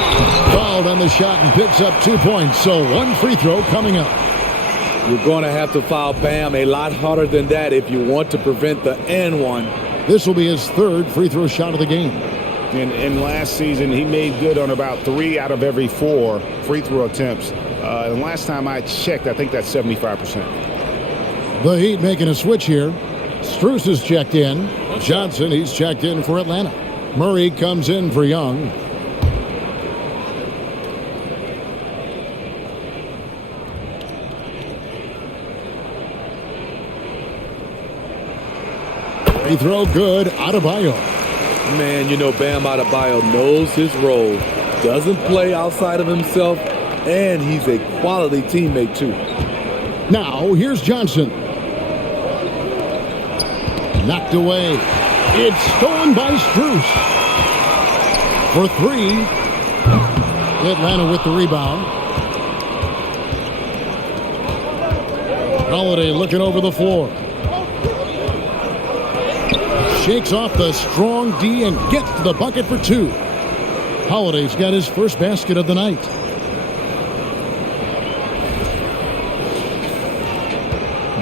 Fouled on the shot and picks up 2 points. So one free throw coming up. You're going to have to foul Bam a lot harder than that if you want to prevent the and one. This will be his third free throw shot of the game. And last season, he made good on about 3 out of every 4 free throw attempts. And last time I checked, I think that's 75%. The Heat making a switch here. Strus is checked in. Johnson, he's checked in for Atlanta. Murray comes in for Young. Free throw good. Adebayo. Man, you know Bam Adebayo knows his role. Doesn't play outside of himself. And he's a quality teammate, too. Now, here's Johnson. Knocked away. It's stolen by Strus. For 3. Atlanta with the rebound. Holiday looking over the floor. Shakes off the strong D and gets to the bucket for 2. Holiday's got his first basket of the night.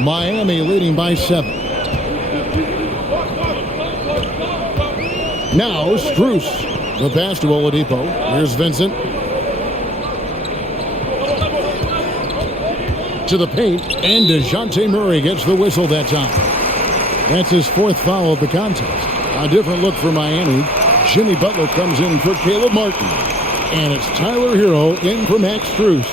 Miami leading by 7. Now Strus. The pass to Oladipo. Here's Vincent. To the paint. And DeJounte Murray gets the whistle that time. That's his 4th foul of the contest. A different look for Miami. Jimmy Butler comes in for Caleb Martin. And it's Tyler Hero in for Max Strus.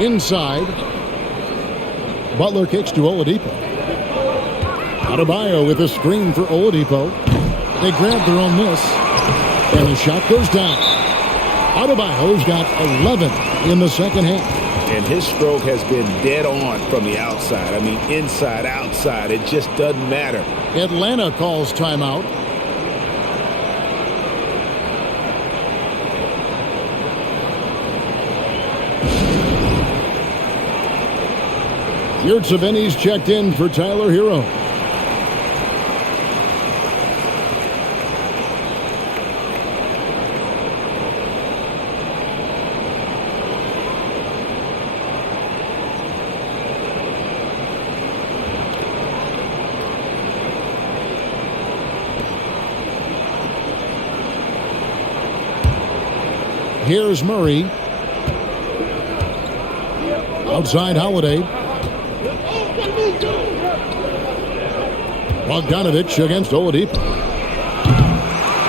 Inside. Butler kicks to Oladipo. Adebayo with a screen for Oladipo. They grab their own miss. And the shot goes down. Adebayo's got 11 in the second half. And his stroke has been dead on from the outside. I mean, inside, outside. It just doesn't matter. Atlanta calls timeout. Yurtseveni's checked in for Tyler Hero. Here's Murray. Outside Holiday. Bogdanovich against Oladipo.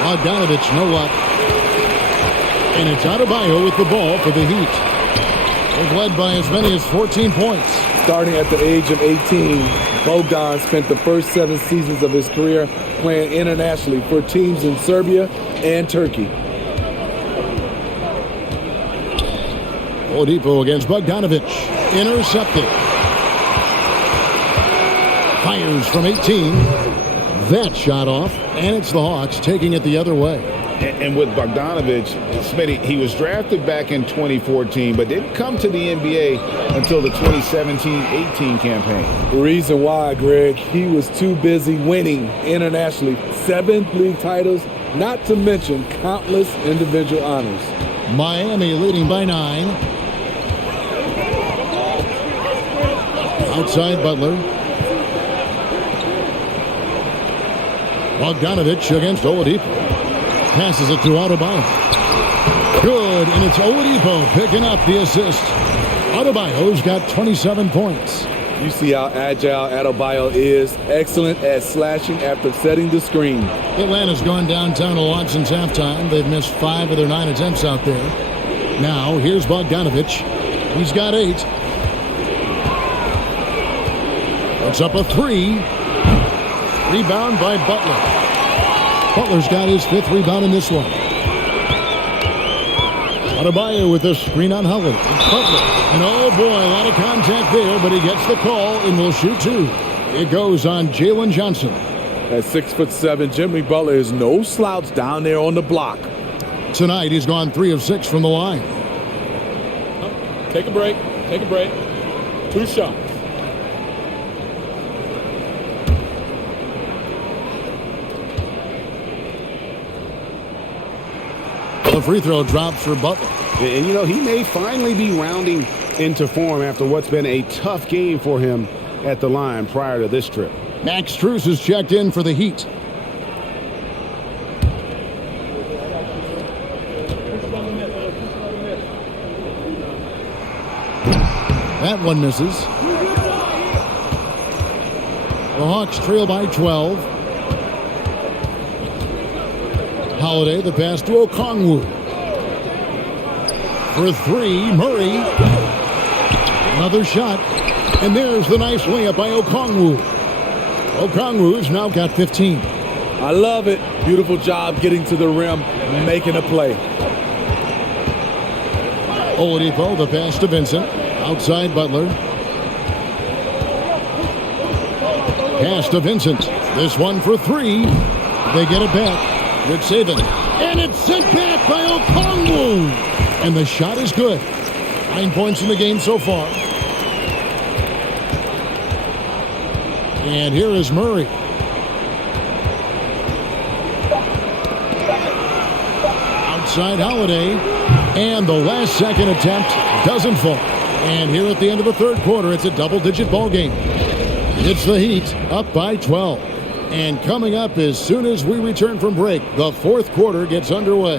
Bogdanovich, no luck. And it's Adebayo with the ball for the Heat. They've led by as many as 14 points. Starting at the age of 18, Bogdan spent the first 7 seasons of his career playing internationally for teams in Serbia and Turkey. Oladipo against Bogdanovich. Intercepted. Fires from 18. That shot off, and it's the Hawks taking it the other way. And with Bogdanovich, Smitty, he was drafted back in 2014, but didn't come to the NBA until the 2017-18 campaign. The reason why, Greg, he was too busy winning internationally. 7 league titles, not to mention countless individual honors. Miami leading by 9. Outside Butler. Bogdanovich against Oladipo. Passes it to Adebayo. Good, and it's Oladipo picking up the assist. Adebayo's got 27 points. You see how agile Adebayo is. Excellent at slashing after setting the screen. Atlanta's gone downtown to watch since halftime. They've missed 5 of their 9 attempts out there. Now, here's Bogdanovich. He's got 8. It's up a 3. Rebound by Butler. Butler's got his 5th rebound in this one. Adebayo with a screen on Howard. Butler. And oh boy, a lot of contact there, but he gets the call and will shoot 2. It goes on Jalen Johnson. At 6'7", Jimmy Butler is no slouch down there on the block. Tonight, he's gone 3 of 6 from the line. Take a break. Take a break. 2 shots. The free throw drops for Butler. And, you know, he may finally be rounding into form after what's been a tough game for him at the line prior to this trip. Max Strus is checked in for the Heat. That one misses. The Hawks trail by 12. Holiday, the pass to Okongwu. For 3, Murray. Another shot. And there's the nice layup by Okongwu. Okongwu's now got 15. I love it. Beautiful job getting to the rim, making a play. Oladipo, the pass to Vincent. Outside Butler. Pass to Vincent. This one for 3. They get it back. Good saving. And it's sent back by Okongwu. And the shot is good. 9 points in the game so far. And here is Murray. Outside Holiday. And the last second attempt doesn't fall. And here at the end of the 3rd quarter, it's a double-digit ball game. It's the Heat up by 12. And coming up as soon as we return from break, the 4th quarter gets underway.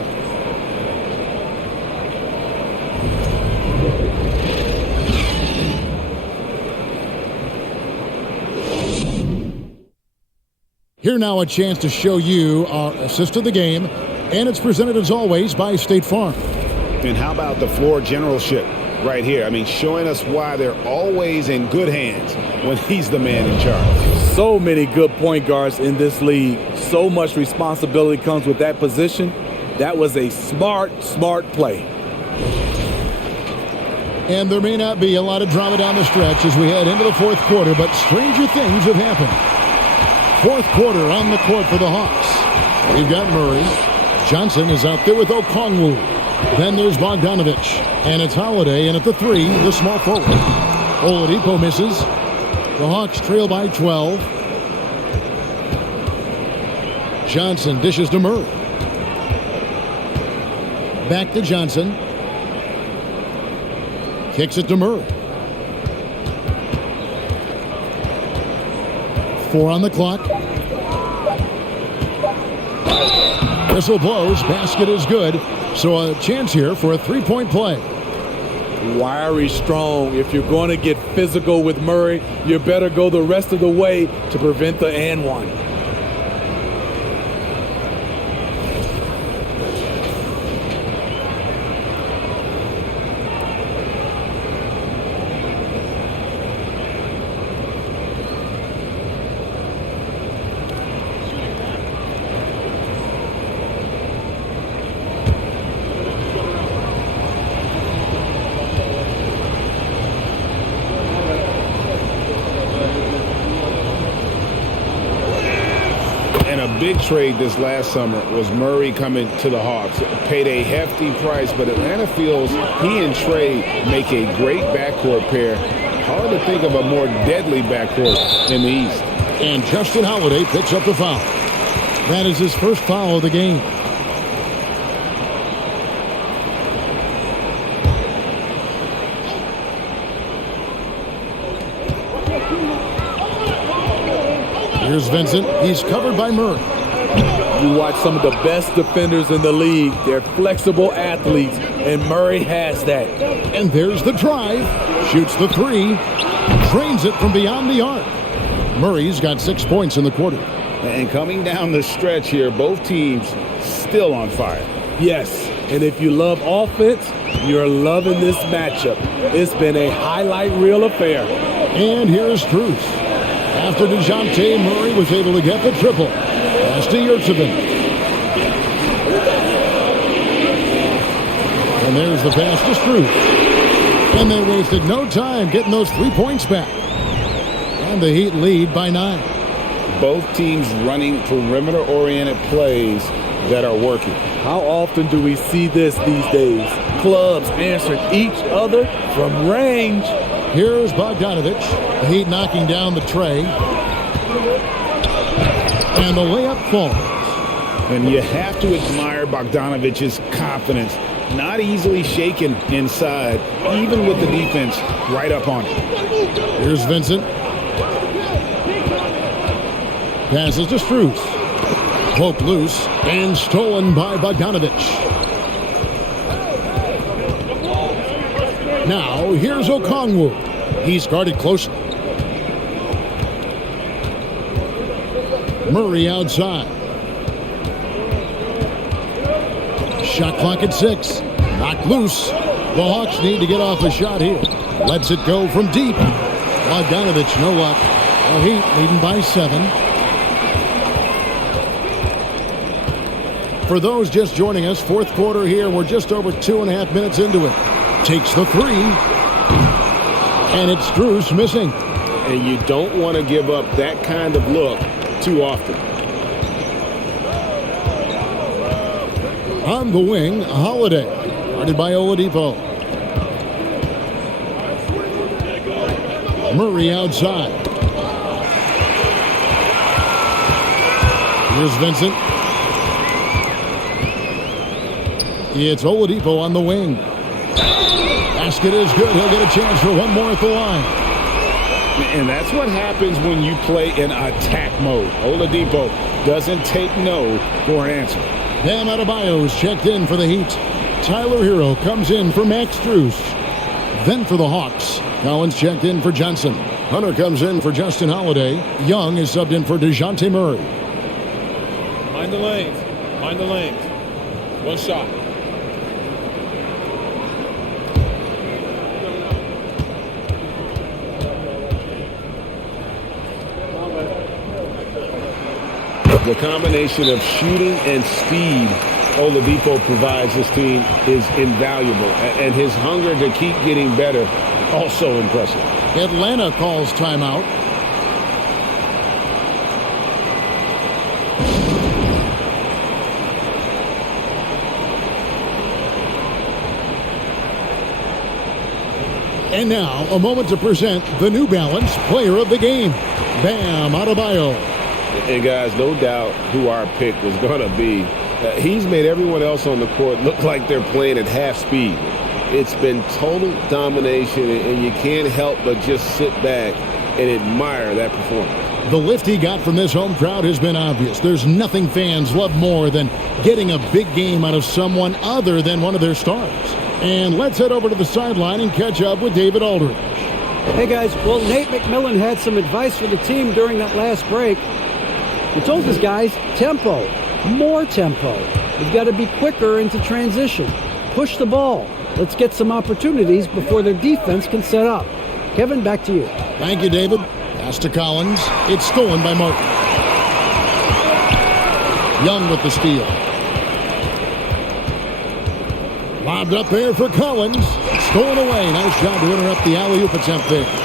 Here now a chance to show you our assist of the game, and it's presented as always by State Farm. And how about the floor generalship right here? I mean, showing us why they're always in good hands when he's the man in charge. So many good point guards in this league. So much responsibility comes with that position. That was a smart play. And there may not be a lot of drama down the stretch as we head into the 4th quarter, but stranger things have happened. 4th quarter on the court for the Hawks. We've got Murray. Johnson is out there with Okongwu. Then there's Bogdanovich. And it's Holiday, and at the 3, the small forward. Oladipo misses. The Hawks trail by 12. Johnson dishes to Murray. Back to Johnson. Kicks it to Murray. 4 on the clock. Whistle blows. Basket is good. So a chance here for a 3-point play. Wiry strong. If you're going to get physical with Murray, you better go the rest of the way to prevent the and one. Big trade this last summer was Murray coming to the Hawks. Paid a hefty price, but Atlanta feels he and Trae make a great backcourt pair. Hard to think of a more deadly backcourt in the East. And Justin Holiday picks up the foul. That is his first foul of the game. Here's Vincent. He's covered by Murray. You watch some of the best defenders in the league. They're flexible athletes, and Murray has that. And there's the drive. Shoots the 3. Drains it from beyond the arc. Murray's got 6 points in the quarter. And coming down the stretch here, both teams still on fire. Yes, and if you love offense, you're loving this matchup. It's been a highlight reel affair. And here's Strus. After DeJounte, Murray was able to get the triple. Pass to Yurtsevin. And there's the pass to Struce. And they wasted no time getting those 3 points back. And the Heat lead by 9. Both teams running perimeter-oriented plays that are working. How often do we see this these days? Clubs answering each other from range. Here's Bogdanovich. The Heat knocking down the Trae. And the layup falls. And you have to admire Bogdanovich's confidence. Not easily shaken inside, even with the defense right up on him. Here's Vincent. Passes to Struce. Poke loose and stolen by Bogdanovich. Now here's Okongwu. He's guarded closely. Murray outside. Shot clock at 6. Knocked loose. The Hawks need to get off a shot here. Lets it go from deep. Bogdanovich, no luck. The Heat leading by 7. For those just joining us, fourth quarter here. We're just over 2.5 minutes into it. Takes the 3. And it's Struce missing. And you don't want to give up that kind of look too often. On the wing, Holiday. Guarded by Oladipo. Murray outside. Here's Vincent. It's Oladipo on the wing. Basket is good. He'll get a chance for one more at the line. And that's what happens when you play in attack mode. Oladipo doesn't take no for an answer. Bam Adebayo's checked in for the Heat. Tyler Hero comes in for Max Struce. Then for the Hawks, Collins checked in for Johnson. Hunter comes in for Justin Holiday. Young is subbed in for DeJounte Murray. Mind the lanes. Mind the lanes. One shot. The combination of shooting and speed Oladipo provides this team is invaluable. And his hunger to keep getting better, also impressive. Atlanta calls timeout. And now, a moment to present the New Balance Player of the Game, Bam Adebayo. And guys, no doubt who our pick was going to be. He's made everyone else on the court look like they're playing at half speed. It's been total domination, and you can't help but just sit back and admire that performance. The lift he got from this home crowd has been obvious. There's nothing fans love more than getting a big game out of someone other than one of their stars. And let's head over to the sideline and catch up with David Aldridge. Hey guys, well, Nate McMillan had some advice for the team during that last break. He told his guys, tempo, more tempo. We've got to be quicker into transition. Push the ball. Let's get some opportunities before their defense can set up. Kevin, back to you. Thank you, David. Pass to Collins. It's stolen by Martin. Young with the steal. Lobbed up there for Collins. Stolen away. Nice job to interrupt the alley-oop attempt there.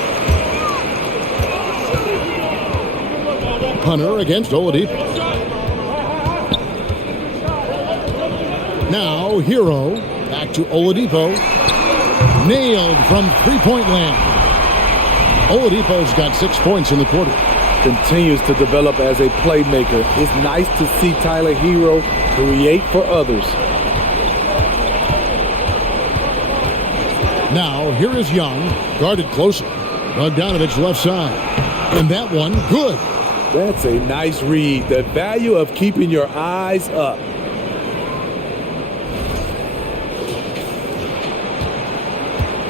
Hunter against Oladipo. Now Hero. Back to Oladipo. Nailed from three-point land. Oladipo's got 6 points in the quarter. Continues to develop as a playmaker. It's nice to see Tyler Hero create for others. Now, here is Young, guarded closely. Bogdanovich left side. And that one, good. That's a nice read. The value of keeping your eyes up.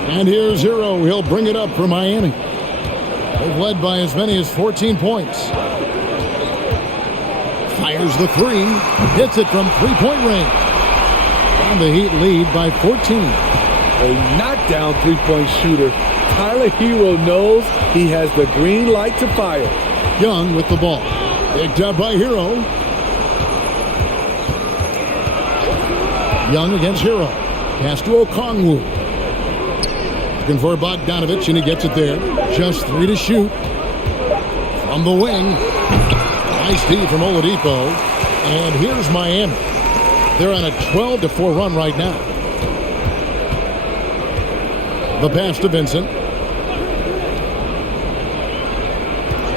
And here's Hero. He'll bring it up for Miami. They've led by as many as 14 points. Fires the three. Hits it from three-point range. And the Heat lead by 14. A knockdown three-point shooter. Tyler Hero knows he has the green light to fire. Young with the ball. Picked up by Hero. Young against Hero. Pass to Okongwu. Looking for Bogdanovich, and he gets it there. Just 3 to shoot. From the wing. Nice D from Oladipo. And here's Miami. They're on a 12-4 run right now. The pass to Vincent.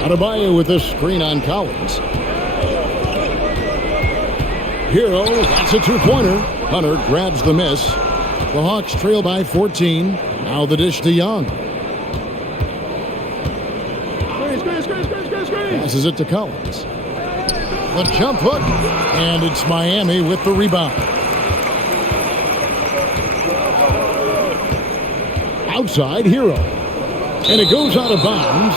Adebayo with a screen on Collins. Hero, that's a two-pointer. Hunter grabs the miss. The Hawks trail by 14. Now the dish to Young. Passes it to Collins. The jump hook. And it's Miami with the rebound. Outside, Hero. And it goes out of bounds.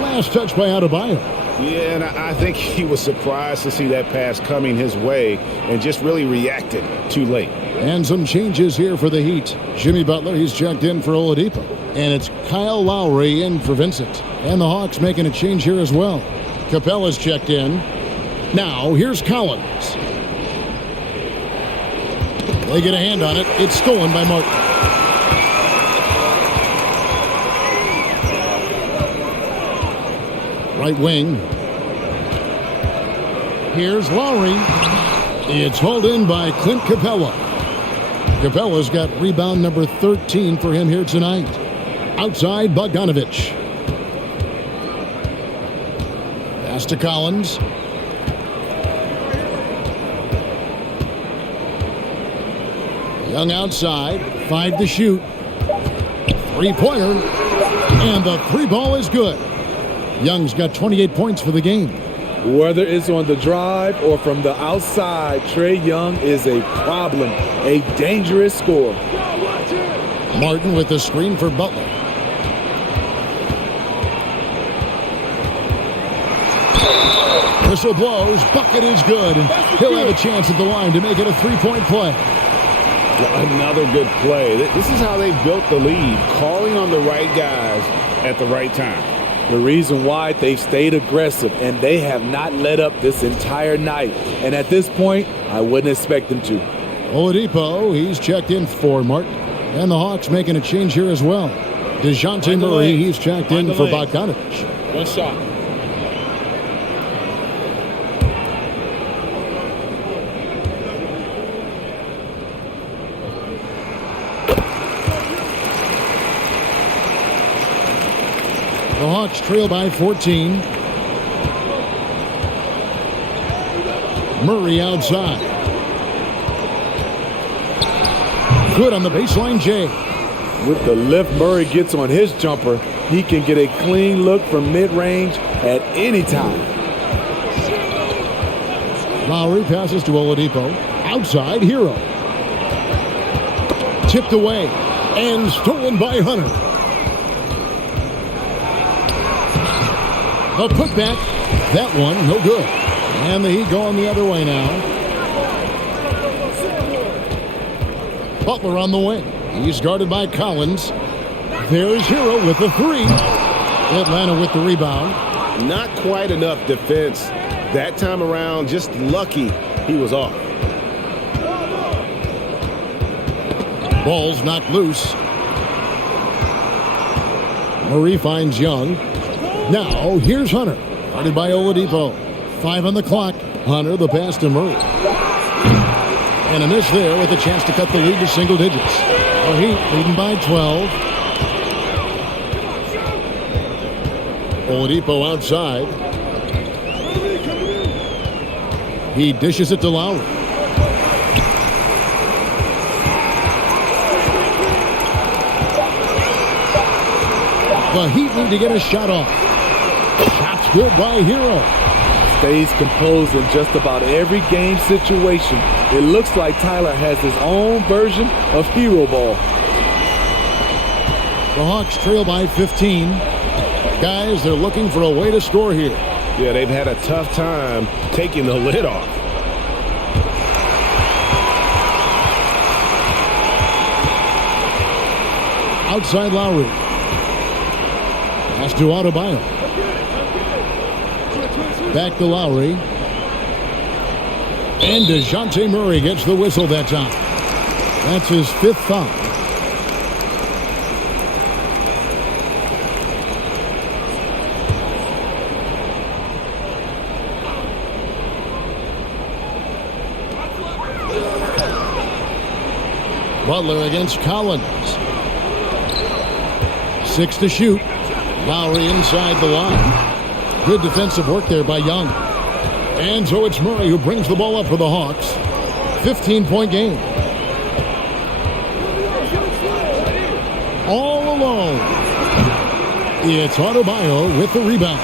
Last touch by Adebayo. Yeah, and I think he was surprised to see that pass coming his way and just really reacted too late. And some changes here for the Heat. Jimmy Butler, he's checked in for Oladipo. And it's Kyle Lowry in for Vincent. And the Hawks making a change here as well. Capella's checked in. Now, here's Collins. They get a hand on it. It's stolen by Martin. Right wing. Here's Lowry. It's hauled in by Clint Capella. Capella's got rebound number 13 for him here tonight. Outside, Bogdanovich. Pass to Collins. Young outside. 5 to shoot. Three-pointer. And the three ball is good. Young's got 28 points for the game. Whether it's on the drive or from the outside, Trae Young is a problem, a dangerous scorer. Martin with the screen for Butler. Whistle blows, bucket is good, and he'll have a chance at the line to make it a three-point play. Another good play. This is how they built the lead, calling on the right guys at the right time. The reason why they've stayed aggressive, and they have not let up this entire night. And at this point, I wouldn't expect them to. Oladipo, he's checked in for Martin. And the Hawks making a change here as well. DeJounte Murray, he's checked in for Bogdanovich. One shot. The Hawks trail by 14. Murray outside. Good on the baseline, Jay. With the lift Murray gets on his jumper, he can get a clean look from mid-range at any time. Lowry passes to Oladipo. Outside, Hero. Tipped away and stolen by Hunter. A putback. That one, no good. And the Heat going the other way now. Butler on the wing. He's guarded by Collins. There's Hero with the three. Atlanta with the rebound. Not quite enough defense that time around. Just lucky he was off. Ball's knocked loose. Murray finds Young. Now, here's Hunter. Guarded by Oladipo. 5 on the clock. Hunter, the pass to Murray. And a miss there with a chance to cut the lead to single digits. The Heat leading by 12. Oladipo outside. He dishes it to Lowry. The Heat need to get a shot off. Shot's good by Hero. Stays composed in just about every game situation. It looks like Tyler has his own version of hero ball. The Hawks trail by 15. Guys, they're looking for a way to score here. Yeah, they've had a tough time taking the lid off. Outside Lowry. Pass to Adebayo. Back to Lowry. And DeJounte Murray gets the whistle that time. That's his 5th foul. Butler against Collins. 6 to shoot. Lowry inside the line. Good defensive work there by Young. And so it's Murray who brings the ball up for the Hawks. 15-point game. All alone. It's Adebayo with the rebound.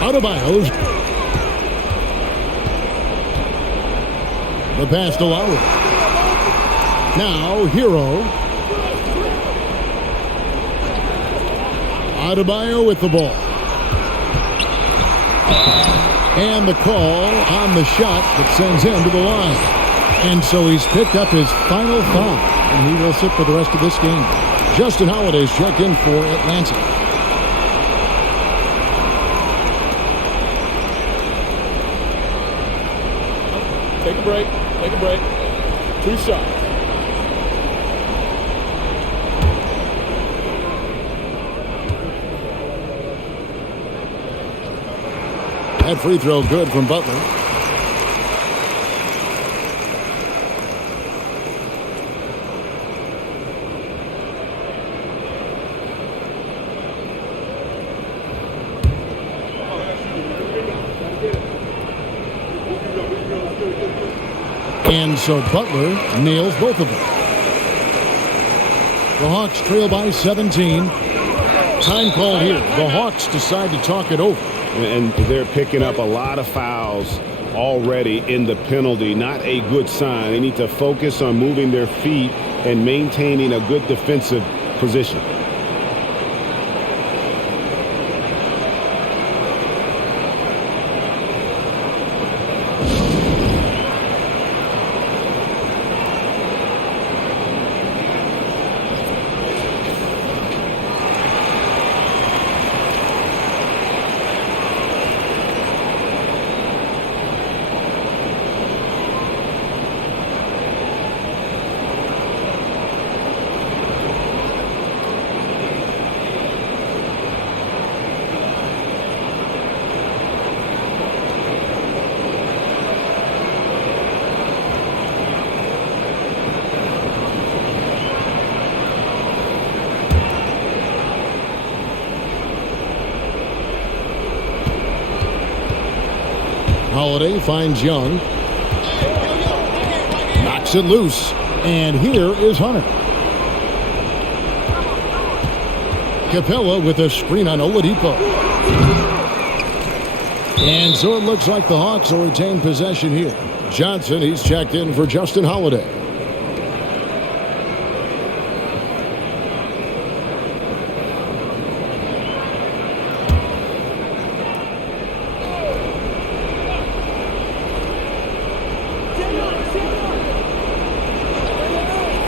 Adebayo's. The pass to Lowry. Now, Hero. Adebayo with the ball. And the call on the shot that sends him to the line. And so he's picked up his final foul, and he will sit for the rest of this game. Justin Holiday's checked in for Atlanta. Take a break. Take a break. 2 shots. That free throw good from Butler. And so Butler nails both of them. The Hawks trail by 17. Time call here. The Hawks decide to talk it over. And they're picking up a lot of fouls already in the penalty. Not a good sign. They need to focus on moving their feet and maintaining a good defensive position. Holiday finds Young. Knocks it loose. And here is Hunter. Capella with a screen on Oladipo. And so it looks like the Hawks will retain possession here. Johnson, he's checked in for Justin Holiday.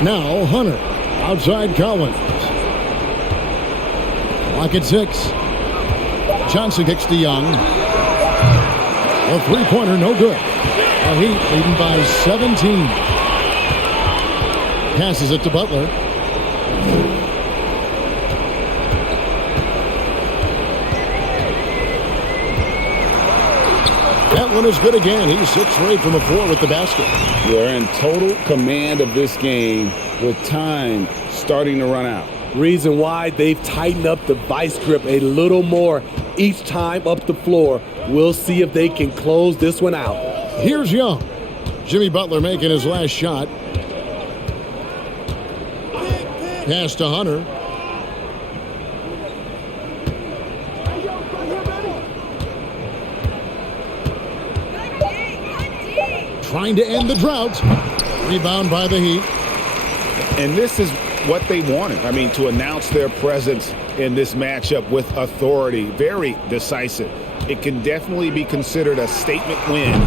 Now Hunter, outside Collins. Clock at 6. Johnson kicks to Young. A three-pointer, no good. The Heat leading by 17. Passes it to Butler. That one is good again. He's 6 for 8 from the floor with the basket. They're in total command of this game with time starting to run out. Reason why they've tightened up the vice grip a little more each time up the floor. We'll see if they can close this one out. Here's Young. Jimmy Butler making his last shot. Pass to Hunter. Trying to end the drought. Rebound by the Heat. And this is what they wanted. I mean, to announce their presence in this matchup with authority. Very decisive. It can definitely be considered a statement win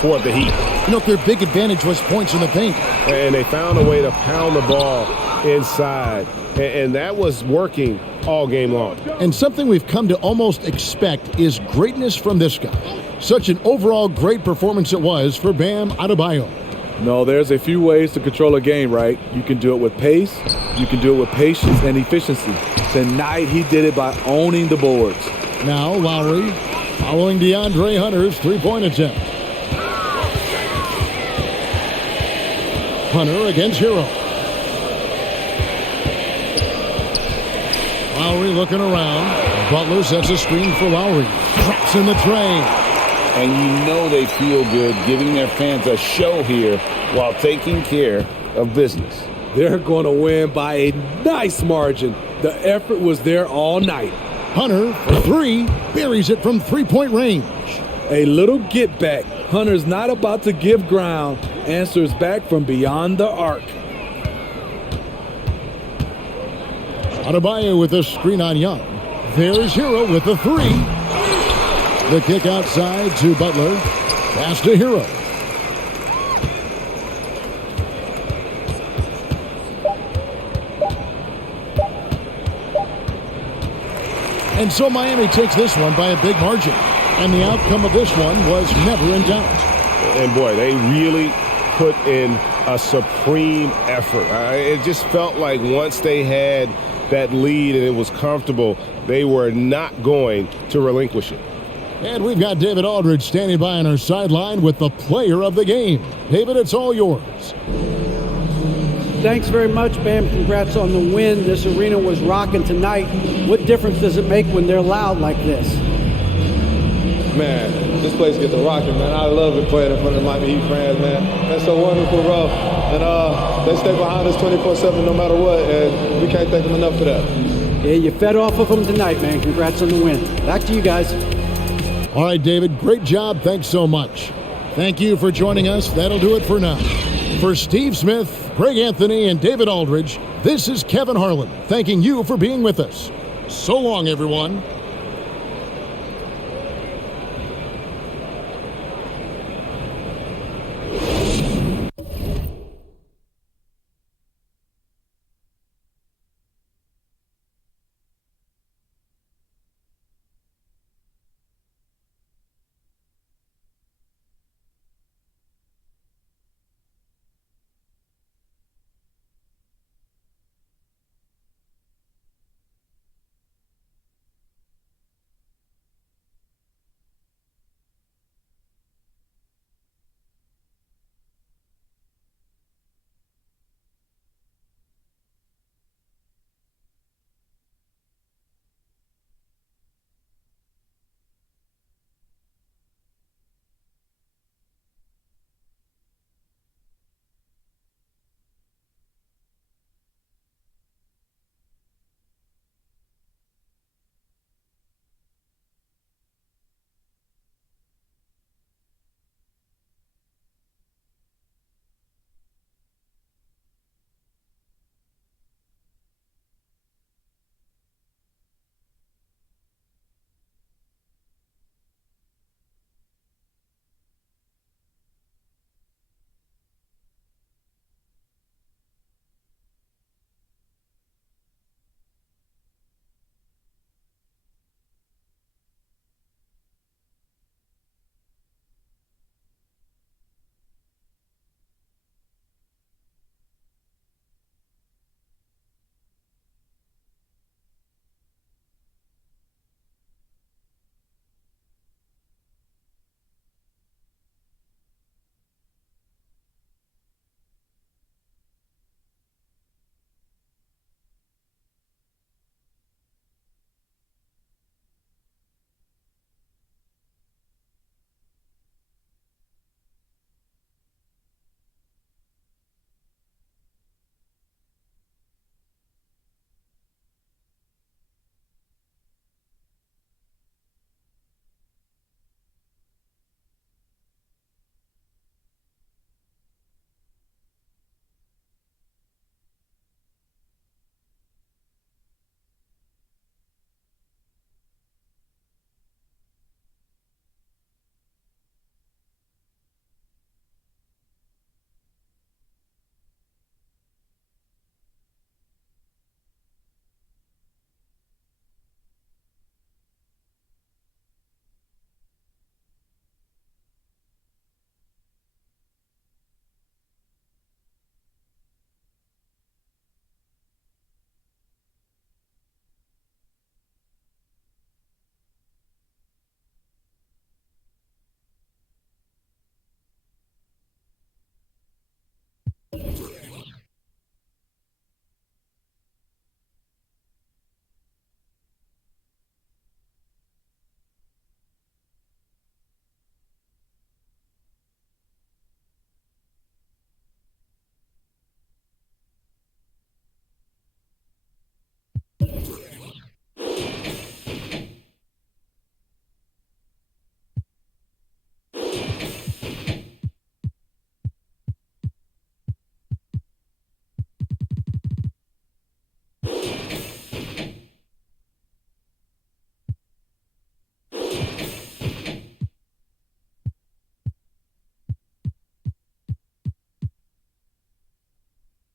for the Heat. You know, their big advantage was points in the paint. And they found a way to pound the ball inside. And that was working all game long. And something we've come to almost expect is greatness from this guy. Such an overall great performance it was for Bam Adebayo. No, there's a few ways to control a game, right? You can do it with pace, you can do it with patience and efficiency. Tonight, he did it by owning the boards. Now Lowry following DeAndre Hunter's three-point attempt. Hunter against Hero. Lowry looking around. Butler sets a screen for Lowry. Traps in the Trae. And you know they feel good giving their fans a show here while taking care of business. They're going to win by a nice margin. The effort was there all night. Hunter for three. Buries it from three-point range. A little get back. Hunter's not about to give ground. Answers back from beyond the arc. Adebayo with a screen on Young. There's Hero with the three. The kick outside to Butler. Pass to Hero. And so Miami takes this one by a big margin. And the outcome of this one was never in doubt. And boy, they really put in a supreme effort. It just felt like once they had that lead and it was comfortable, they were not going to relinquish it. And we've got David Aldridge standing by on our sideline with the player of the game. David, it's all yours. Thanks very much, Bam. Congrats on the win. This arena was rocking tonight. What difference does it make when they're loud like this? Man, this place gets to rocking, man. I love it playing in front of Miami Heat fans, man. That's so wonderful, bro. And they stay behind us 24/7 no matter what, and we can't thank them enough for that. Yeah, you fed off of them tonight, man. Congrats on the win. Back to you guys. All right, David, great job. Thanks so much. Thank you for joining us. That'll do it for now. For Steve Smith, Greg Anthony, and David Aldridge, this is Kevin Harlan thanking you for being with us. So long, everyone.